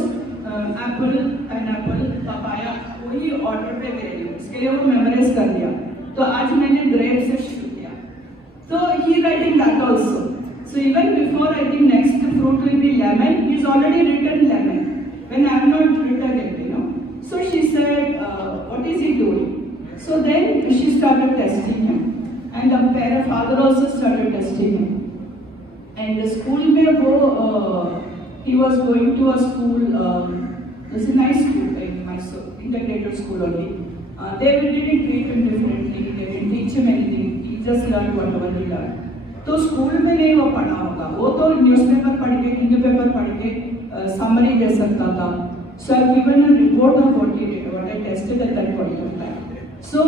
एप्पल, पाइनएप्पल, पपाया वही ऑर्डर पे दे रही हूँ, इसके लिए वो मेमोराइज कर दिया. तो आज मैंने ग्रेप से शुरू किया. तो he writing that also. So even before I think next fruit will be lemon, he's already written lemon when I have not written it, you know. So she said, what is he doing? So then she started testing him, and the father also started testing him. And the school mein he was going to a school, it's a nice school in Mysore, integrated school only. They didn't treat him differently, they didn't teach him anything, he just learned whatever he learned. तो school में नहीं वो पढ़ा होगा, वो तो newspaper पढ़ के, हिंदी पेपर पढ़ के समरी दे सकता था. So I've given a report of what he did, what I tested at that point of time. So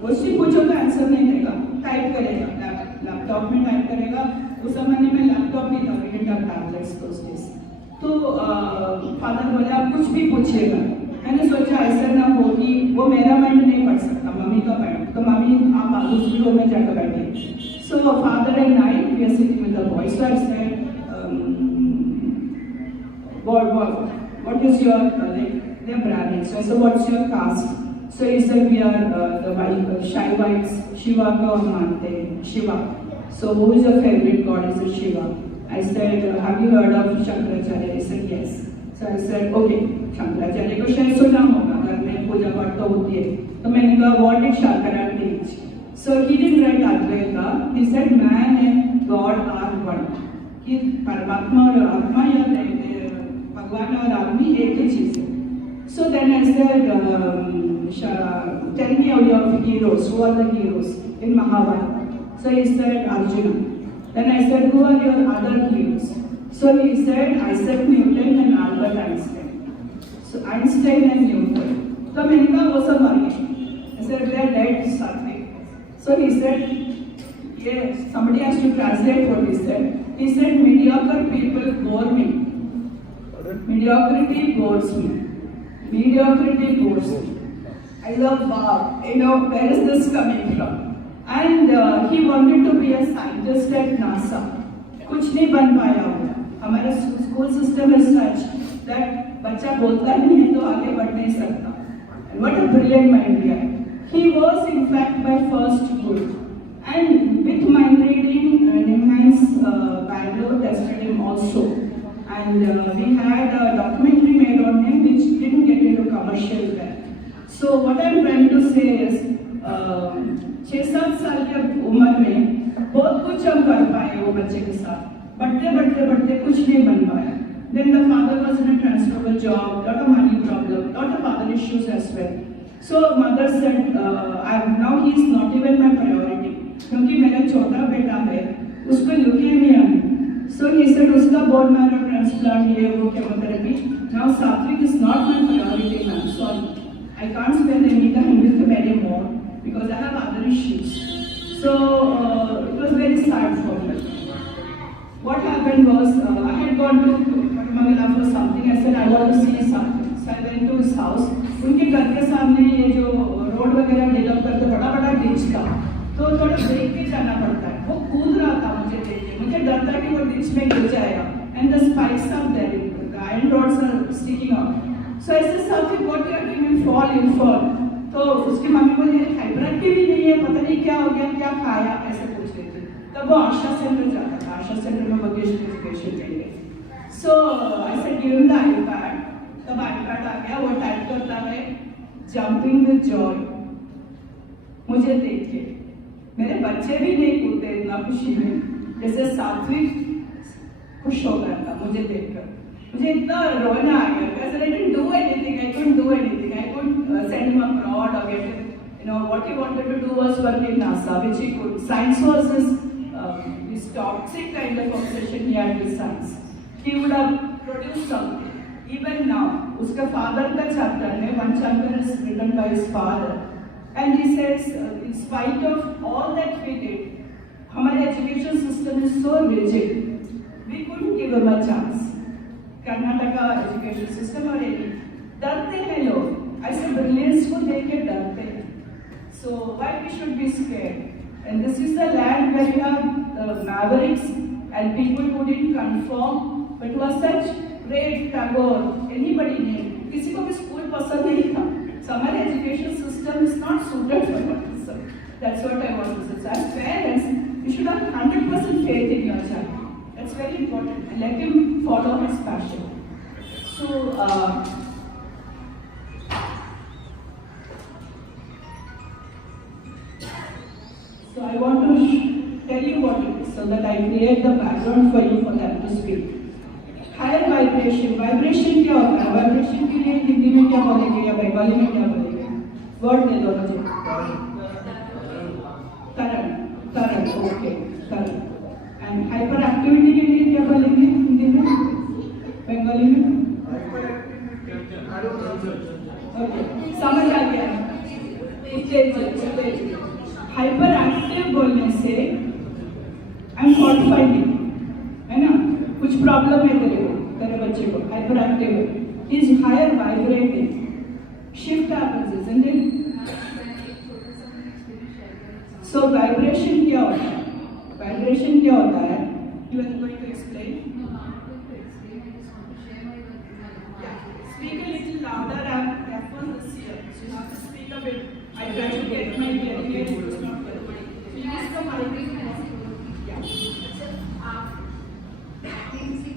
question पूछो तो आंसर नहीं देगा, टाइप करेगा, लैपटॉप में टाइप करेगा. उस जमाने में लैपटॉप नहीं था, we didn't have tablets those days. तो फादर बोले आप कुछ भी पूछिएगा. मैंने सोचा ऐसा ना हो कि वो मेरा माइंड नहीं पढ़ सकता, मम्मी का पढ़, तो मम्मी आप दूसरी रूम में जाकर बैठे. So father and I, we are sitting with the boy. So I said, what is your like? They're Brahmins. So I said, what's your caste? So he said, we are the Shaivites. Shiva ko mante, Shiva. So who is your favorite god? He said Shiva. I said, have you heard of Shankaracharya? He said yes. So I said, okay, Shankaracharya को शायद सुना होगा, घर में पूजा पाठ तो होती है. तो मैंने कहा, what did Shankara teach? So he didn't write Advaita. He said, man and God are one. कि परमात्मा और आत्मा या भगवान और आदमी एक ही चीज है. So then I said, tell me your heroes. Who are the heroes in Mahabharata? So he said Arjuna. Then I said, who are your other heroes? So he said Isaac Newton and Albert Einstein. So Einstein and Newton. So मैंने कहा वो सब मर गए. I said they are dead sadly. So he said, yes, somebody has to translate what he said. He said, mediocre people bore me. Mediocrity bores me. Mediocrity bores me. I love, wow, where is this coming from? And he wanted to be a scientist at NASA. कुछ नहीं बन पाया होगा. हमारा school system is such that बच्चा बोलता नहीं है तो आगे बढ़ नहीं सकता. And what a brilliant mind he had. He was in fact my first guru. And with mind reading, Nimhans Bangalore tested him also. And we had a documentary made on him which didn't get into commercial well. So what I'm trying to say is, 6-7 साल के उम्र में बहुत कुछ हम कर पाए वो बच्चे के साथ. बढ़ते कुछ नहीं बन पाया. Then the father was in a transferable job, lot of money problem, lot of other issues as well. So mother said, now he is not even my priority. क्योंकि मेरा छोटा बेटा है, उसको ल्यूकेमिया है. So he said, उसका bone marrow transplant ये वो chemotherapy. Now Satvik is not my priority, ma'am. Sorry, I can't spend any time with him anymore because I have other issues. So it was very sad for me. What happened was, I had gone to Mangala for something. I said, I want to see something. So I went to his house. उनके घर के सामने ये जो road वगैरह develop करते बड़ा ditch था, तो थोड़ा देख के जाना पड़ता है. वो कूद रहा था मुझे देख के, मुझे डर था कि वो डिच में गिर जाएगा. And the spikes are there, the iron rods are sticking out. So I said, Satvik, what you are doing? You'll fall. तो उसकी मम्मी बोली हाइपरएक्टिव ही नहीं है, पता नहीं क्या हो गया, क्या खाया, ऐसे पूछ रही थी. तब वो आशा सेंटर जाता था, आशा सेंटर में वोकेशनल एजुकेशन के लिए. So I said, give him the iPad. तब iPad आ गया, वो टाइप करता है jumping with joy. मुझे देख के मेरे बच्चे भी नहीं कूदते इतना खुशी में जैसे सात्विक खुश हो गया था मुझे देखकर. मुझे इतना रोना आ गया. I didn't do anything. I couldn't do anything. I couldn't send him abroad or get him. What he wanted to do was work in NASA, which he could. Science was his toxic kind of obsession he had with science. He would have produced something. Even now, उसका father का chapter है, one chapter is written by his father, and he says, in spite of all that we did, हमारे education system is so rigid, we couldn't give him a chance. Karnataka education system और एक डरते हैं लोग. ऐसे brilliance को देख के डरते हैं. So why we should be scared? And this is the land where you have mavericks and people who didn't conform, but who are such great Tagore, anybody name. किसी को भी स्कूल पसंद नहीं था. So हमारे education system is not suited for that. So that's what I want to say. As parents, you should have 100% faith in your child. That's very important. And let him follow his passion. So So I want to tell you what it is so that I create the background for you for them to speak. Higher vibration. Vibration क्या होता है? Vibration के लिए हिंदी में क्या बोलेंगे या बंगाली में क्या बोलेंगे? Word दे दो मुझे. Current. Current. Okay. Current. And hyperactivity के लिए क्या बोलेंगे हिंदी में? बंगाली में? Okay. समझ आ गया. हाइपर एक्टिव बोलने से आई एम फॉल्ट फाइंडिंग, है ना? कुछ प्रॉब्लम है तेरे बच्चे को, हाइपर एक्टिव है, is higher vibrating, shift happens, isn't it? So vibration क्या होता है? वाइब्रेशन क्या होता है? You are going to explain? Speak a little louder. I'm deaf on this ear, so you have to speak a bit. I try to get my hearing aid, it's not good. So use the mic. Yeah.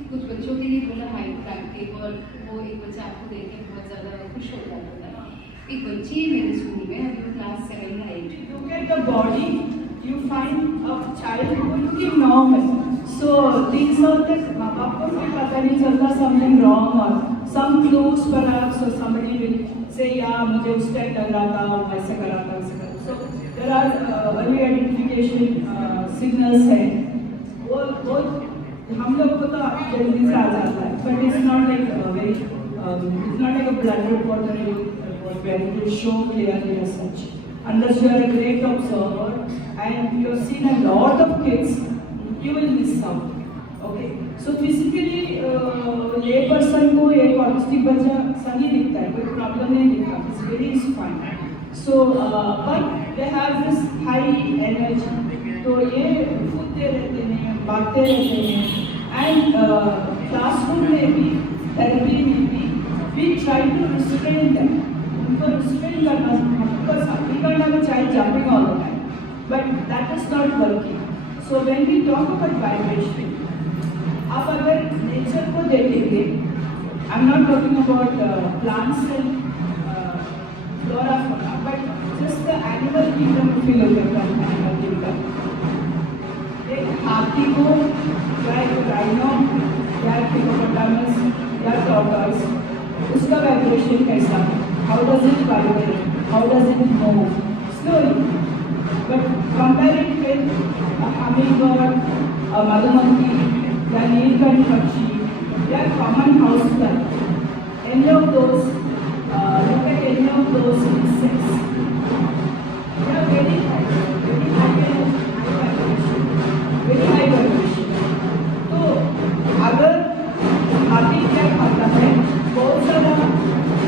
कुछ बच्चों के लिए बोला hyper active, और वो एक बच्चा आपको देख के बहुत ज़्यादा खुश हो जाता है। एक बच्ची है मेरे स्कूल में, अभी वो क्लास 7 में आई। Look at the body, you find a child who looking normal. So these are the माँ बाप को भी पता नहीं चलता something wrong, or some clues perhaps, or somebody will say yeah मुझे उस टाइम लग रहा था, वैसे कर रहा था, वैसे कर रहा था. So there are early identification signals है. वो हम लोग को तो जल्दी से आ जाता है, but it's not like very it's not like a blood report or where it will show clearly as such. Unless you are a great observer and you have seen a lot of kids, you will miss out. Okay, so physically ये person को एक autistic बच्चा सही दिखता है, कोई problem नहीं दिखता, physically is fine. So but they have this high energy. तो ये कूदते रहते हैं, भागते रहते हैं, and classroom में भी, therapy में भी, we try to restrain them. उनको restrain करना, हमको साथी करना में चाहे jumping all the time, but that is not working. So when we talk about vibration, आप अगर नेचर को देखेंगे, I am not talking about plants and flora fauna, but just the animal kingdom feel होता है, animal kingdom. एक हाथी को या एक राइनो या एक हिपोपोटामस या टॉर्टॉइस, उसका वाइब्रेशन कैसा है? How does it vibrate? How does it move? Slowly. But compare it with a hummingbird, a मधुमक्खी, या नीलकंठ पक्षी, या common house fly. Any of those, look at any of those insects. They are very high vibration, very high vibration. तो अगर हाथी क्या खाता है, बहुत सारा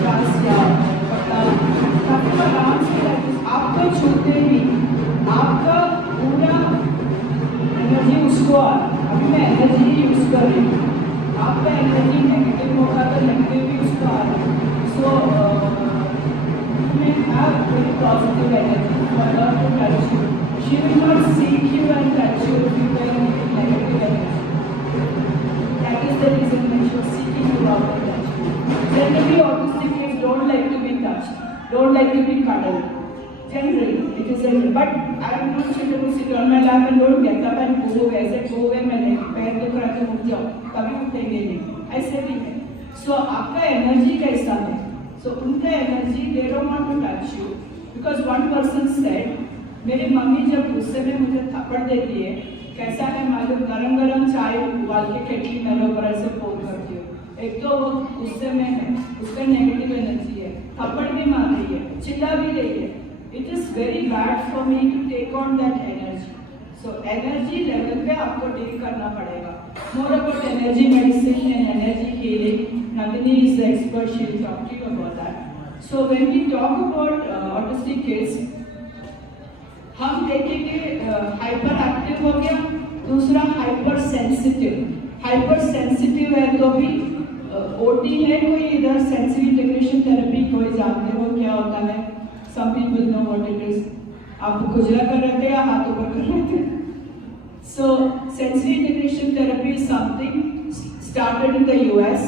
घास या पत्ता, काफी आराम से आपको छूते ही आपका पूरा एनर्जी उसको आ रहा है. अभी मैं एनर्जी यूज कर रही हूँ, आपका एनर्जी नेगेटिव होगा तो नेगेटिव भी उसको आ रहा है. सो you have very positive energy for her to touch you. She will not seek you and touch you if you are in negative energy. That is the reason that she was seeking you out and touch you. Generally, autistic kids don't like to be touched, don't like to be cuddled. Generally, it is general. But I have known children who sit on my lap and don't get up and go away. ऐसे go away मैं नहीं, पैर दुख रहा तो उठ जाओ, कभी उठेंगे नहीं, ऐसे भी है. So आपका एनर्जी कैसा है? So उनका energy they don't want to touch you because one person said, मेरी मम्मी जब गुस्से में मुझे थप्पड़ देती है, कैसा है मालूम, गरम गरम चाय उबाल के केटली मेरे ऊपर ऐसे पोर करती हो. एक तो वो गुस्से में है, उसका नेगेटिव एनर्जी है, थप्पड़ भी मार रही है, चिल्ला भी रही है. It is very bad for me to take on that energy. So energy level पे आपको डील करना पड़ेगा. More about energy medicine and energy healing. Nandini is the expert. She will talk to you about that. So when we talk about autistic kids, हम देखेंगे hyper active हो गया, दूसरा hyper sensitive. Hyper sensitive है तो भी OT है कोई इधर, सेंसरी इंटीग्रेशन थेरेपी, कोई जानते हो क्या होता है? Some people know what it is. आप खुजला कर रहे थे या हाथ ऊपर कर रहे थे? So sensory integration therapy is something started in the US.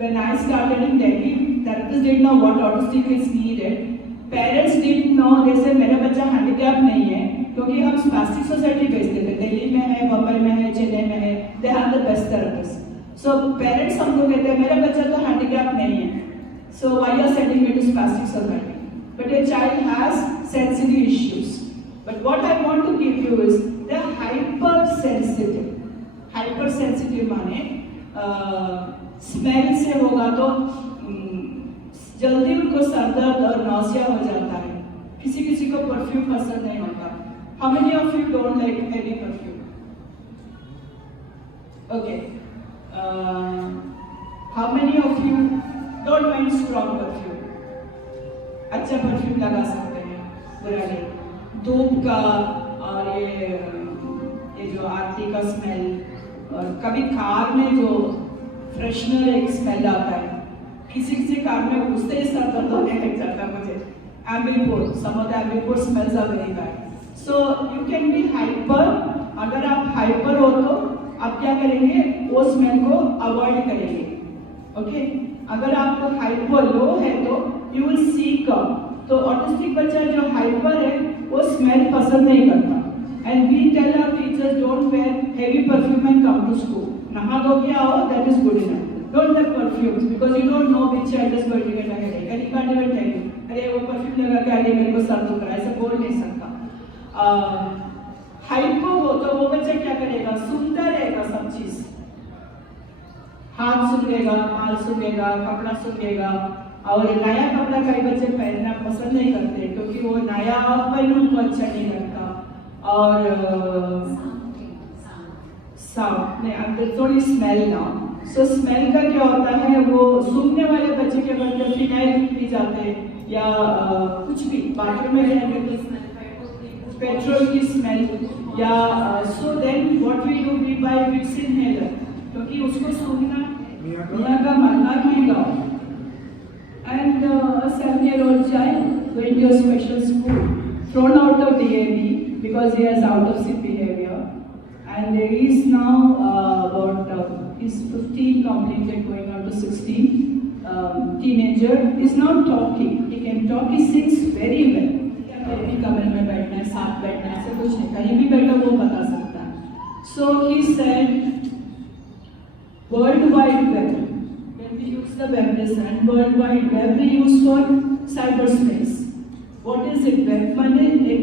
When I started in Delhi, therapists didn't know what autistic kids needed. Parents didn't know. जैसे मेरा बच्चा हैंडीकैप नहीं है क्योंकि हम स्पेच थेरेपिस्ट. सो पेरेंट्स हमको कहते हैं मेरा बच्चा तो हैंडीकैप नहीं है, so why you are sending me to spastic surgery? But your child has sensitive issues. But what I want to give you is they are hypersensitive. Hypersensitive माने smell से होगा तो जल्दी उनको सर दर्द और नौसिया हो जाता है. किसी किसी को परफ्यूम पसंद नहीं होता. How many of you don't like heavy perfume? Okay. How many of you don't mind strong perfume? अच्छा परफ्यूम लगा सकते हैं, बुरा नहीं. धूप का और ये जो आरती का स्मेल, और कभी कार में जो फ्रेशनर एक स्मेल आता है, किसी किसी कार में घुसते ही सर दर्द होने लग जाता है मुझे. एम्बिपुर, some of the एम्बिपुर smells are very bad. So you can be hyper. अगर आप हाइपर हो तो आप क्या करेंगे, वो स्मेल को अवॉइड करेंगे. ओके, अगर आप हाइपर लो है तो यू विल सीक. तो ऑटिस्टिक बच्चा जो हाइपर है वो स्मेल पसंद नहीं करता. And we tell our teachers don't wear heavy perfume and come to school. नहा धो के आओ, that is good enough. Don't have perfumes because you don't know which child is going to get a headache and you can't even tell you अरे वो perfume लगा के आगे मेरे को सर दुख रहा है, ऐसा बोल नहीं सकता. हाइपो हो तो वो बच्चा क्या करेगा, सुनता रहेगा सब चीज. हाथ सुनेगा, बाल सुनेगा, कपड़ा सुनेगा. और नया कपड़ा कई बच्चे पहनना पसंद नहीं करते क्योंकि वो नया पहन उनको अच्छा नहीं लगता. और साउंड में थोड़ी स्मेल ना. सो स्मेल का क्या होता है, वो सूंघने वाले बच्चे के बच्चे फिनाइल पी जाते या कुछ भी बाथरूम में रहेंगे पेट्रोल की स्मेल या so then what we do, we buy Vicks inhaler क्योंकि उसको सूंघना मियाँ का मरना की गाँव. And a 7-year-old child went to a special school, thrown out of DAB because he has out-of-sick behavior. And he is now he's 15, completed, going on to 16, teenager. He's now talking. He can talk. He sings very well. कहीं भी कमरे में बैठना है, साथ बैठना है, ऐसा कुछ नहीं. कहीं भी बैठो वो बता सकता है. So he said, World Wide Web. We use the web design. World Wide Web we use for cyberspace. What is it? Web माने एक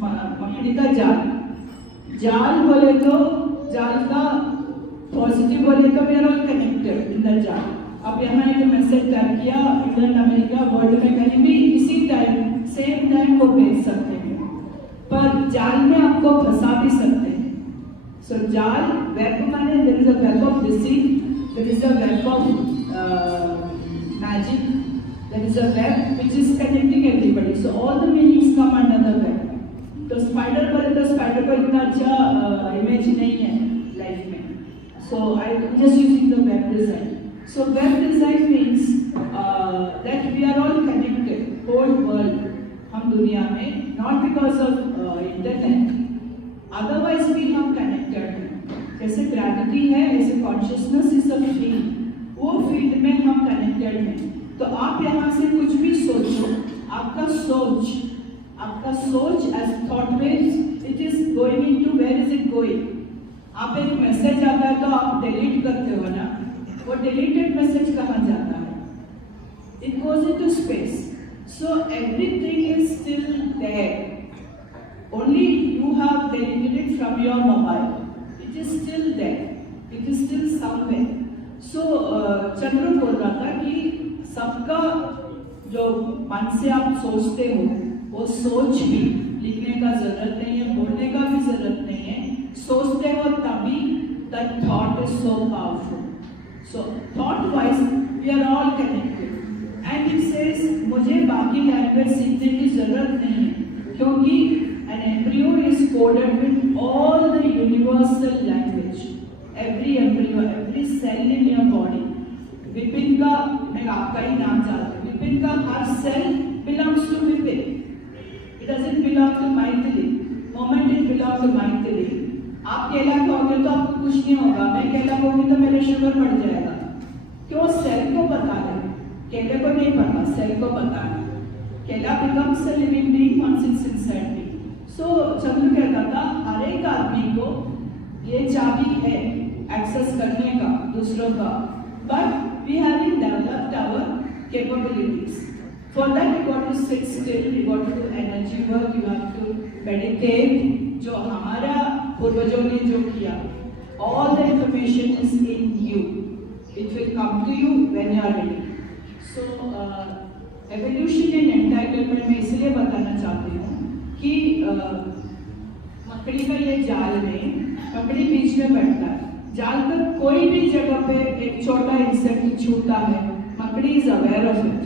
मकड़ी का जाल. जाल बोले तो जाल का पॉजिटिव बोले तो we are all connected in the जाल. अब यहाँ एक मैसेज टाइप किया, इंग्लैंड अमेरिका वर्ल्ड में कहीं भी इसी टाइम सेम टाइम को भेज सकते हैं. पर जाल में आपको फंसा भी सकते हैं. सो जाल वेब माने there is a web of deceit, there is a web of magic, there is a web which is connecting everybody. So all the meanings come under the web. तो स्पाइडर बोले तो स्पाइडर को इतना अच्छा image नहीं है life में. So I just using the web design. So web design means that we are all connected, whole world. हम दुनिया में not because of internet, otherwise भी हम connected हैं. जैसे gravity है, ऐसे consciousness is a field. वो फील्ड में हम कनेक्टेड हैं. तो आप यहाँ से कुछ भी सोचो, आपका सोच as thought waves, it is going into where is it going. आप एक मैसेज आता है तो आप डिलीट करते हो ना, वो डिलीटेड मैसेज कहाँ जाता है, it goes into space. So everything is still there, only you have deleted it from your mobile. It is still there, it is still somewhere. So Chandra बोल रहा था कि सबका जो मन से आप सोचते हो वो सोच भी लिखने का जरूरत नहीं है, बोलने का भी जरूरत नहीं है. सोचते हो तभी that thought is so powerful. So thought wise we are all connected. And it says मुझे बाकी लैंग्वेज सीखने की जरूरत नहीं है क्योंकि an embryo is coded with all the universal language. Every embryo, every cell in your body. Vipin का, मैं आपका ही नाम जानती हूँ, विपिन का हर cell belongs to Vipin. It doesn't belong to Maithili. Moment it belongs to Maithili. आप केला खाओगे तो आपको कुछ नहीं होगा, मैं केला खाऊंगी तो मेरा शुगर बढ़ जाएगा. क्यों? सेल को पता है, केले को नहीं पता, सेल को पता है. केला becomes a living being once it's inside me. So चंद्र कहता था हर एक आदमी को ये चाबी है एक्सेस करने का दूसरों का, but we haven't developed our capabilities. For that you got to sit still, you got to do energy work, you have to meditate. जो हमारा पूर्वजों ने जो किया, all the information is in you. It will come to you when you are ready. So evolution and entanglement में इसलिए बताना चाहती हूँ कि मकड़ी का ये जाल में मकड़ी बीच में बैठता है, जाल पर कोई भी जगह पे एक छोटा इंसेक्ट छूता है, मकड़ी is aware of it.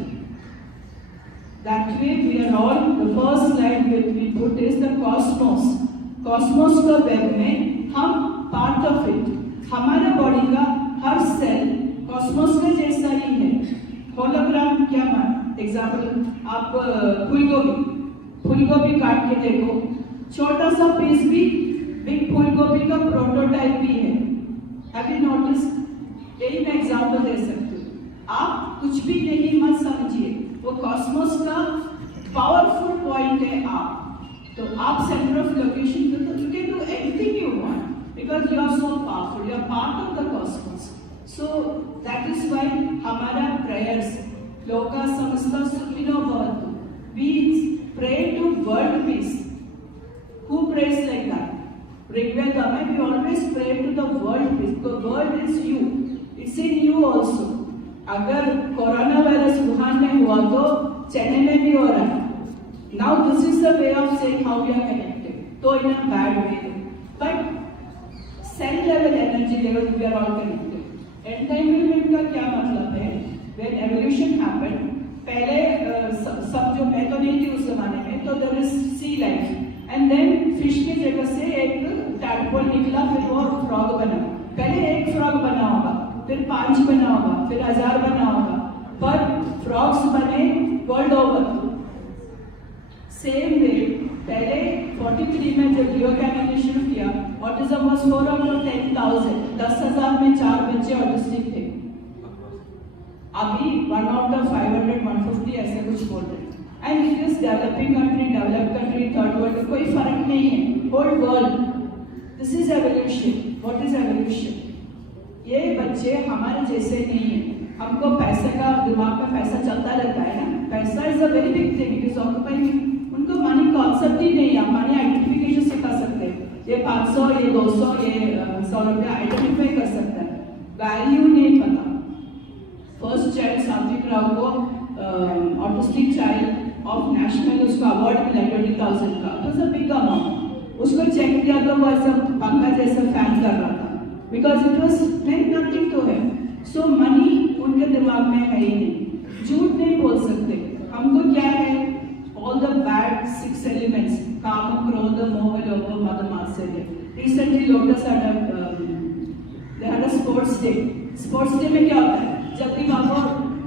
That way we are all, the first slide that we put is the cosmos. Cosmos का वेब में हम part of it. हमारे बॉडी का हर सेल कॉस्मोस के जैसा ही है. होलोग्राम क्या मान एग्जाम्पल, आप फूलगोभी काट के देखो, छोटा सा पीस भी बिग फूलगोभी का प्रोटोटाइप भी है. Have you notice? यही मैं एग्जाम्पल दे सकती हूँ. आप कुछ भी नहीं मत समझिए, वो कॉस्मोस का पावरफुल पॉइंट है. आप तो आप सेंटर ऑफ लोकेशन को तो you can do anything you want because you are so powerful, you are part of the cosmos. So that is why हमारा prayers लोका समस्ता सुखिनो भवन्तु, we pray to world peace. Who prays like that? Rigveda में we always pray to the world peace. The world is you, it's in you also. अगर corona virus Wuhan में हुआ तो चेन्नई में भी हो रहा है. Now this is the way of saying how we are connected. तो in a bad way, but cell level, energy level, we are all connected. Entanglement का क्या मतलब है? When evolution happened, पहले सब जो मैं तो नहीं थी उस जमाने में, तो there is sea life, and then fish की जगह से एक tadpole निकला, फिर वो frog बना. पहले एक frog बना होगा, फिर 5 बना होगा, फिर 1000 बना होगा, पर frogs बने world over. Same way, पहले 43 में जब लियो कैनी ने शुरू किया, ऑटिज्म वाज 4 out of 10,000, 10,000 में 4 बच्चे ऑटिस्टिक थे. अभी 1 out of 500, 150 ऐसे कुछ बोल रहे हैं. And it is developing country, developed country, third world, कोई फर्क नहीं है. Whole world, this is evolution. What is evolution? ये बच्चे हमारे जैसे नहीं है. हमको पैसे का, दिमाग में पैसा चलता रहता है ना. पैसा is a very big thing, it is occupying. उनको मनी कॉन्सेप्ट ही नहीं है. मनी आइडेंटिफिकेशन सिखा सकते हैं. ये 500, ये 200, ये 100 रुपया आइडेंटिफाई कर सकता है. वैल्यू नहीं पता. फर्स्ट चाइल्ड सात्विक राव को ऑटिस्टिक चाइल्ड ऑफ नेशनल उसको अवार्ड मिला 20,000 का. तो सब बिग अमाउंट. उसको चेक किया तो वो ऐसा पंखा जैसा फैन कर रहा था, because it was nothing to him. So money उनके दिमाग में है ही नहीं. झूठ नहीं बोल सकते. हमको क्या है? All the bad 6 elements, Kama, Krodha, Moha, Lobha, Mada, Matsarya. Recently, Lotus they had a sports day. Sports day में क्या होता है? जल्दी भागो,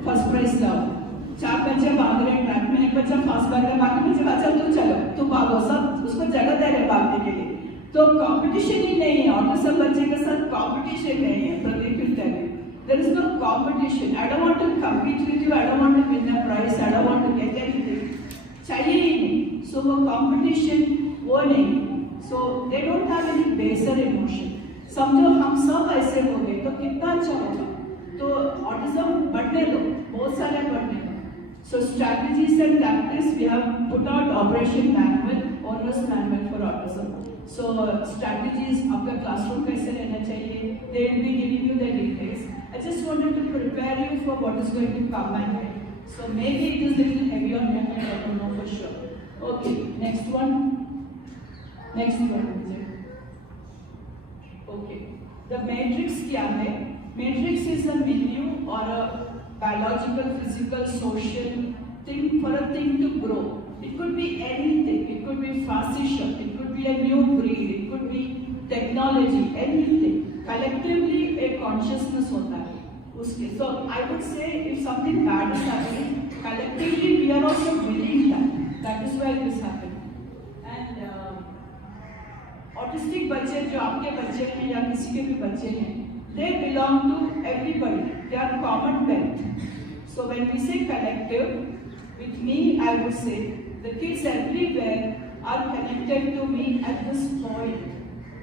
फर्स्ट प्राइज लाओ. 4 बच्चे भाग रहे हैं ट्रैक में, एक बच्चा फास्ट भाग रहा है, बाकी बच्चे अच्छा तू चलो, तू भागो, सब उसको जगह दे रहे भागने के लिए. तो कंपटीशन ही नहीं है. और सब बच्चे के साथ कंपटीशन नहीं है. Pradeep will tell you. There is no competition. I don't want to compete with you. I don't want to win a prize. I don't want to get anything. चाहिए ही नहीं. सो वो कंपटीशन वो नहीं. सो दे डोंट हैव एनी बेसर emotion. समझो हम सब ऐसे हो गए तो कितना अच्छा होगा. तो ऑटिज्म बढ़ने दो, बहुत सारे बढ़ने दो. So strategies and tactics we have put out operation manual, owners manual for autism. So strategies आपका क्लासरूम कैसे रहना चाहिए, they will be giving you the details. I just wanted to prepare you for what is going to come ahead. So maybe it is little heavy on your head, I don't know for sure. Okay, next one. Next one. Okay, the matrix क्या है? Matrix is a milieu or a biological, physical, social thing for a thing to grow. It could be anything. It could be fascism. It could be a new breed. It could be technology. Anything. Collectively, a consciousness होता है. So I would say if something bad is happening, collectively we are also willing that. That is why this happened. And autistic बच्चे जो आपके बच्चे हैं या किसी के भी बच्चे हैं, they belong to everybody. They are commonwealth. So when we say collective, with me I would say the kids everywhere are connected to me at this point.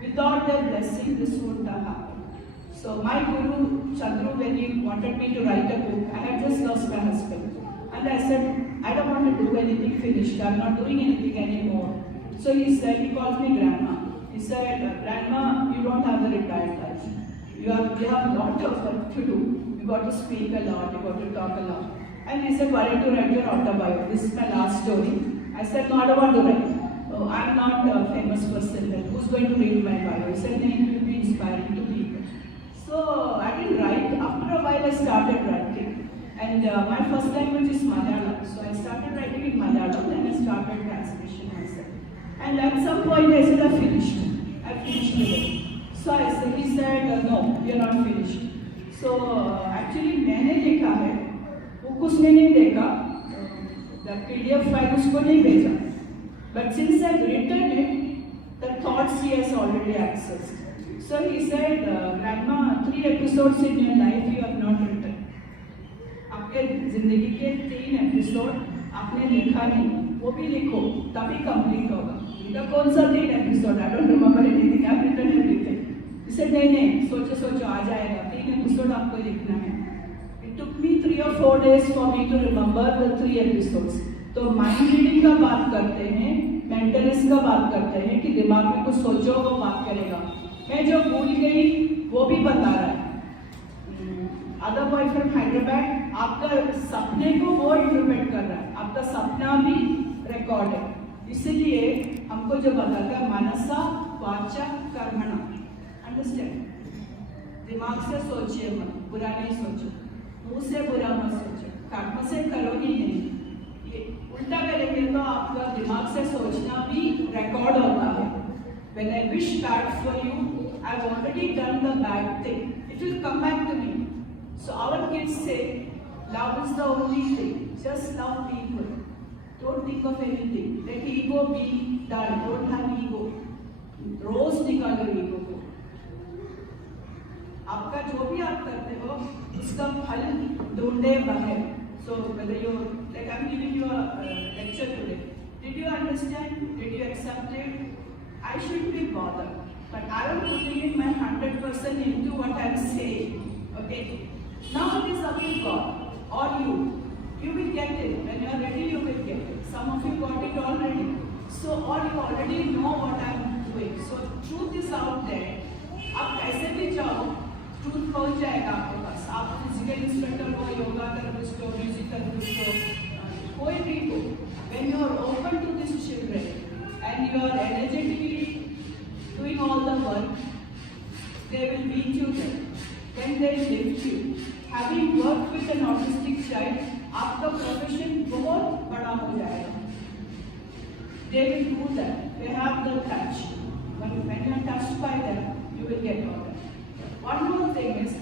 Without their blessing, this wouldn't have happened. So my guru Chandru, when he wanted me to write a book, I had just lost my husband, and I said, I don't want to do anything finished. I'm not doing anything anymore. So he said, he called me grandma. He said, grandma, you don't have a retired life. You have a lot of work to do. You got to speak a lot. You got to talk a lot. And he said, why don't you write your autobiography? This is my last story. I said, no, I don't want to write. Oh, I'm not a famous person. Then who's going to read my bio? He said, no, it will be inspiring to people. So I didn't write. After a while, I started writing. And my first language is Malayalam. So I started writing in Malayalam, then I started translation myself. And at some point, I said, I finished with it. So he said, no, you're not finished. So actually, मैंने लिखा है, वो उसने नहीं देखा, the PDF file उसको नहीं भेजा. But since I've written it, the thoughts he has already accessed. So he said, Grandma, 3 episodes in your life you have not written. आपके जिंदगी के 3 एपिसोड आपने लिखा नहीं, वो भी लिखो, तभी कंप्लीट होगा. इनका कौन सा 3 episode? I don't remember anything. I've written everything. इसे नहीं, सोचो आ जाएगा. 3 एपिसोड आपको लिखना है. It took me 3 or 4 days for me to remember the 3 episodes. तो माइंड रीडिंग का बात करते हैं, मेंटलिस्ट का बात करते हैं कि दिमाग में कुछ सोचो वो बात करेगा. मैं जो भूल गई वो भी बता रहा है. अदर बॉय फ्रॉम हैदराबाद, आपका सपने को वो इंटरप्रेट कर रहा है, आपका सपना भी रिकॉर्ड है. इसलिए हमको जो बताता है मनसा वाचा कर्मणा, अंडरस्टैंड. दिमाग से सोचिए मत, बुरा नहीं सोचो, मुंह से बुरा मत सोचो, कर्म से करो ही नहीं. ये उल्टा करेंगे तो आपका दिमाग से सोचना भी रिकॉर्ड होता है. When I wish bad for you, I've already done the bad thing. It will come back to me. So our kids say, love is the only thing. Just love people. Don't think of anything. Let ego be done. Don't have ego. रोज निकालो ego को. आपका जो भी आप करते हो, उसका फल ढूंढे बाहर. So whether you, like I'm giving you a lecture today. Did you understand? Did you accept it? I shouldn't be bothered. But I am putting in my 100% into what I'm saying. Okay? Now it is up to God or you. You will get it. When you are ready, you will get it. Some of you got it already. So, or you already know what I'm doing. So, truth is out there. आप कैसे भी जाओ, truth पहुंच जाएगा आपके पास. आप physical instructor हो, yoga therapist हो, music therapist हो, कोई भी हो. When you are open to these children and you are energetically doing all the work, they will meet you there. Then they will lift you. Having worked with an autistic child, आपका profession बहुत बड़ा हो जाएगा. They will do that. They have the touch. When you are touched by them, you will get all that. One more thing is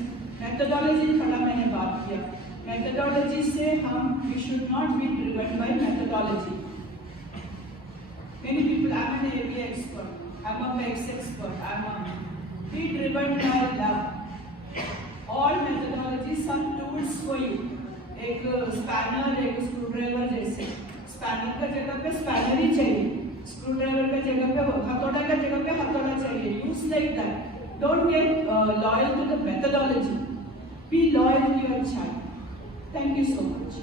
methodology. थोड़ा मैंने बात किया. Methodology से हम we should not be driven by methodology. Many people, I'm an ABA expert, I'm a PEX expert, be driven by love. All methodology, some tools for you. एक spanner, एक screwdriver जैसे. Spanner का जगह पे spanner ही चाहिए. Screwdriver का जगह पे हथौड़ा का जगह पे हथौड़ा चाहिए. Use like that. Don't get loyal to the methodology. Be loyal to your child. Thank you so much.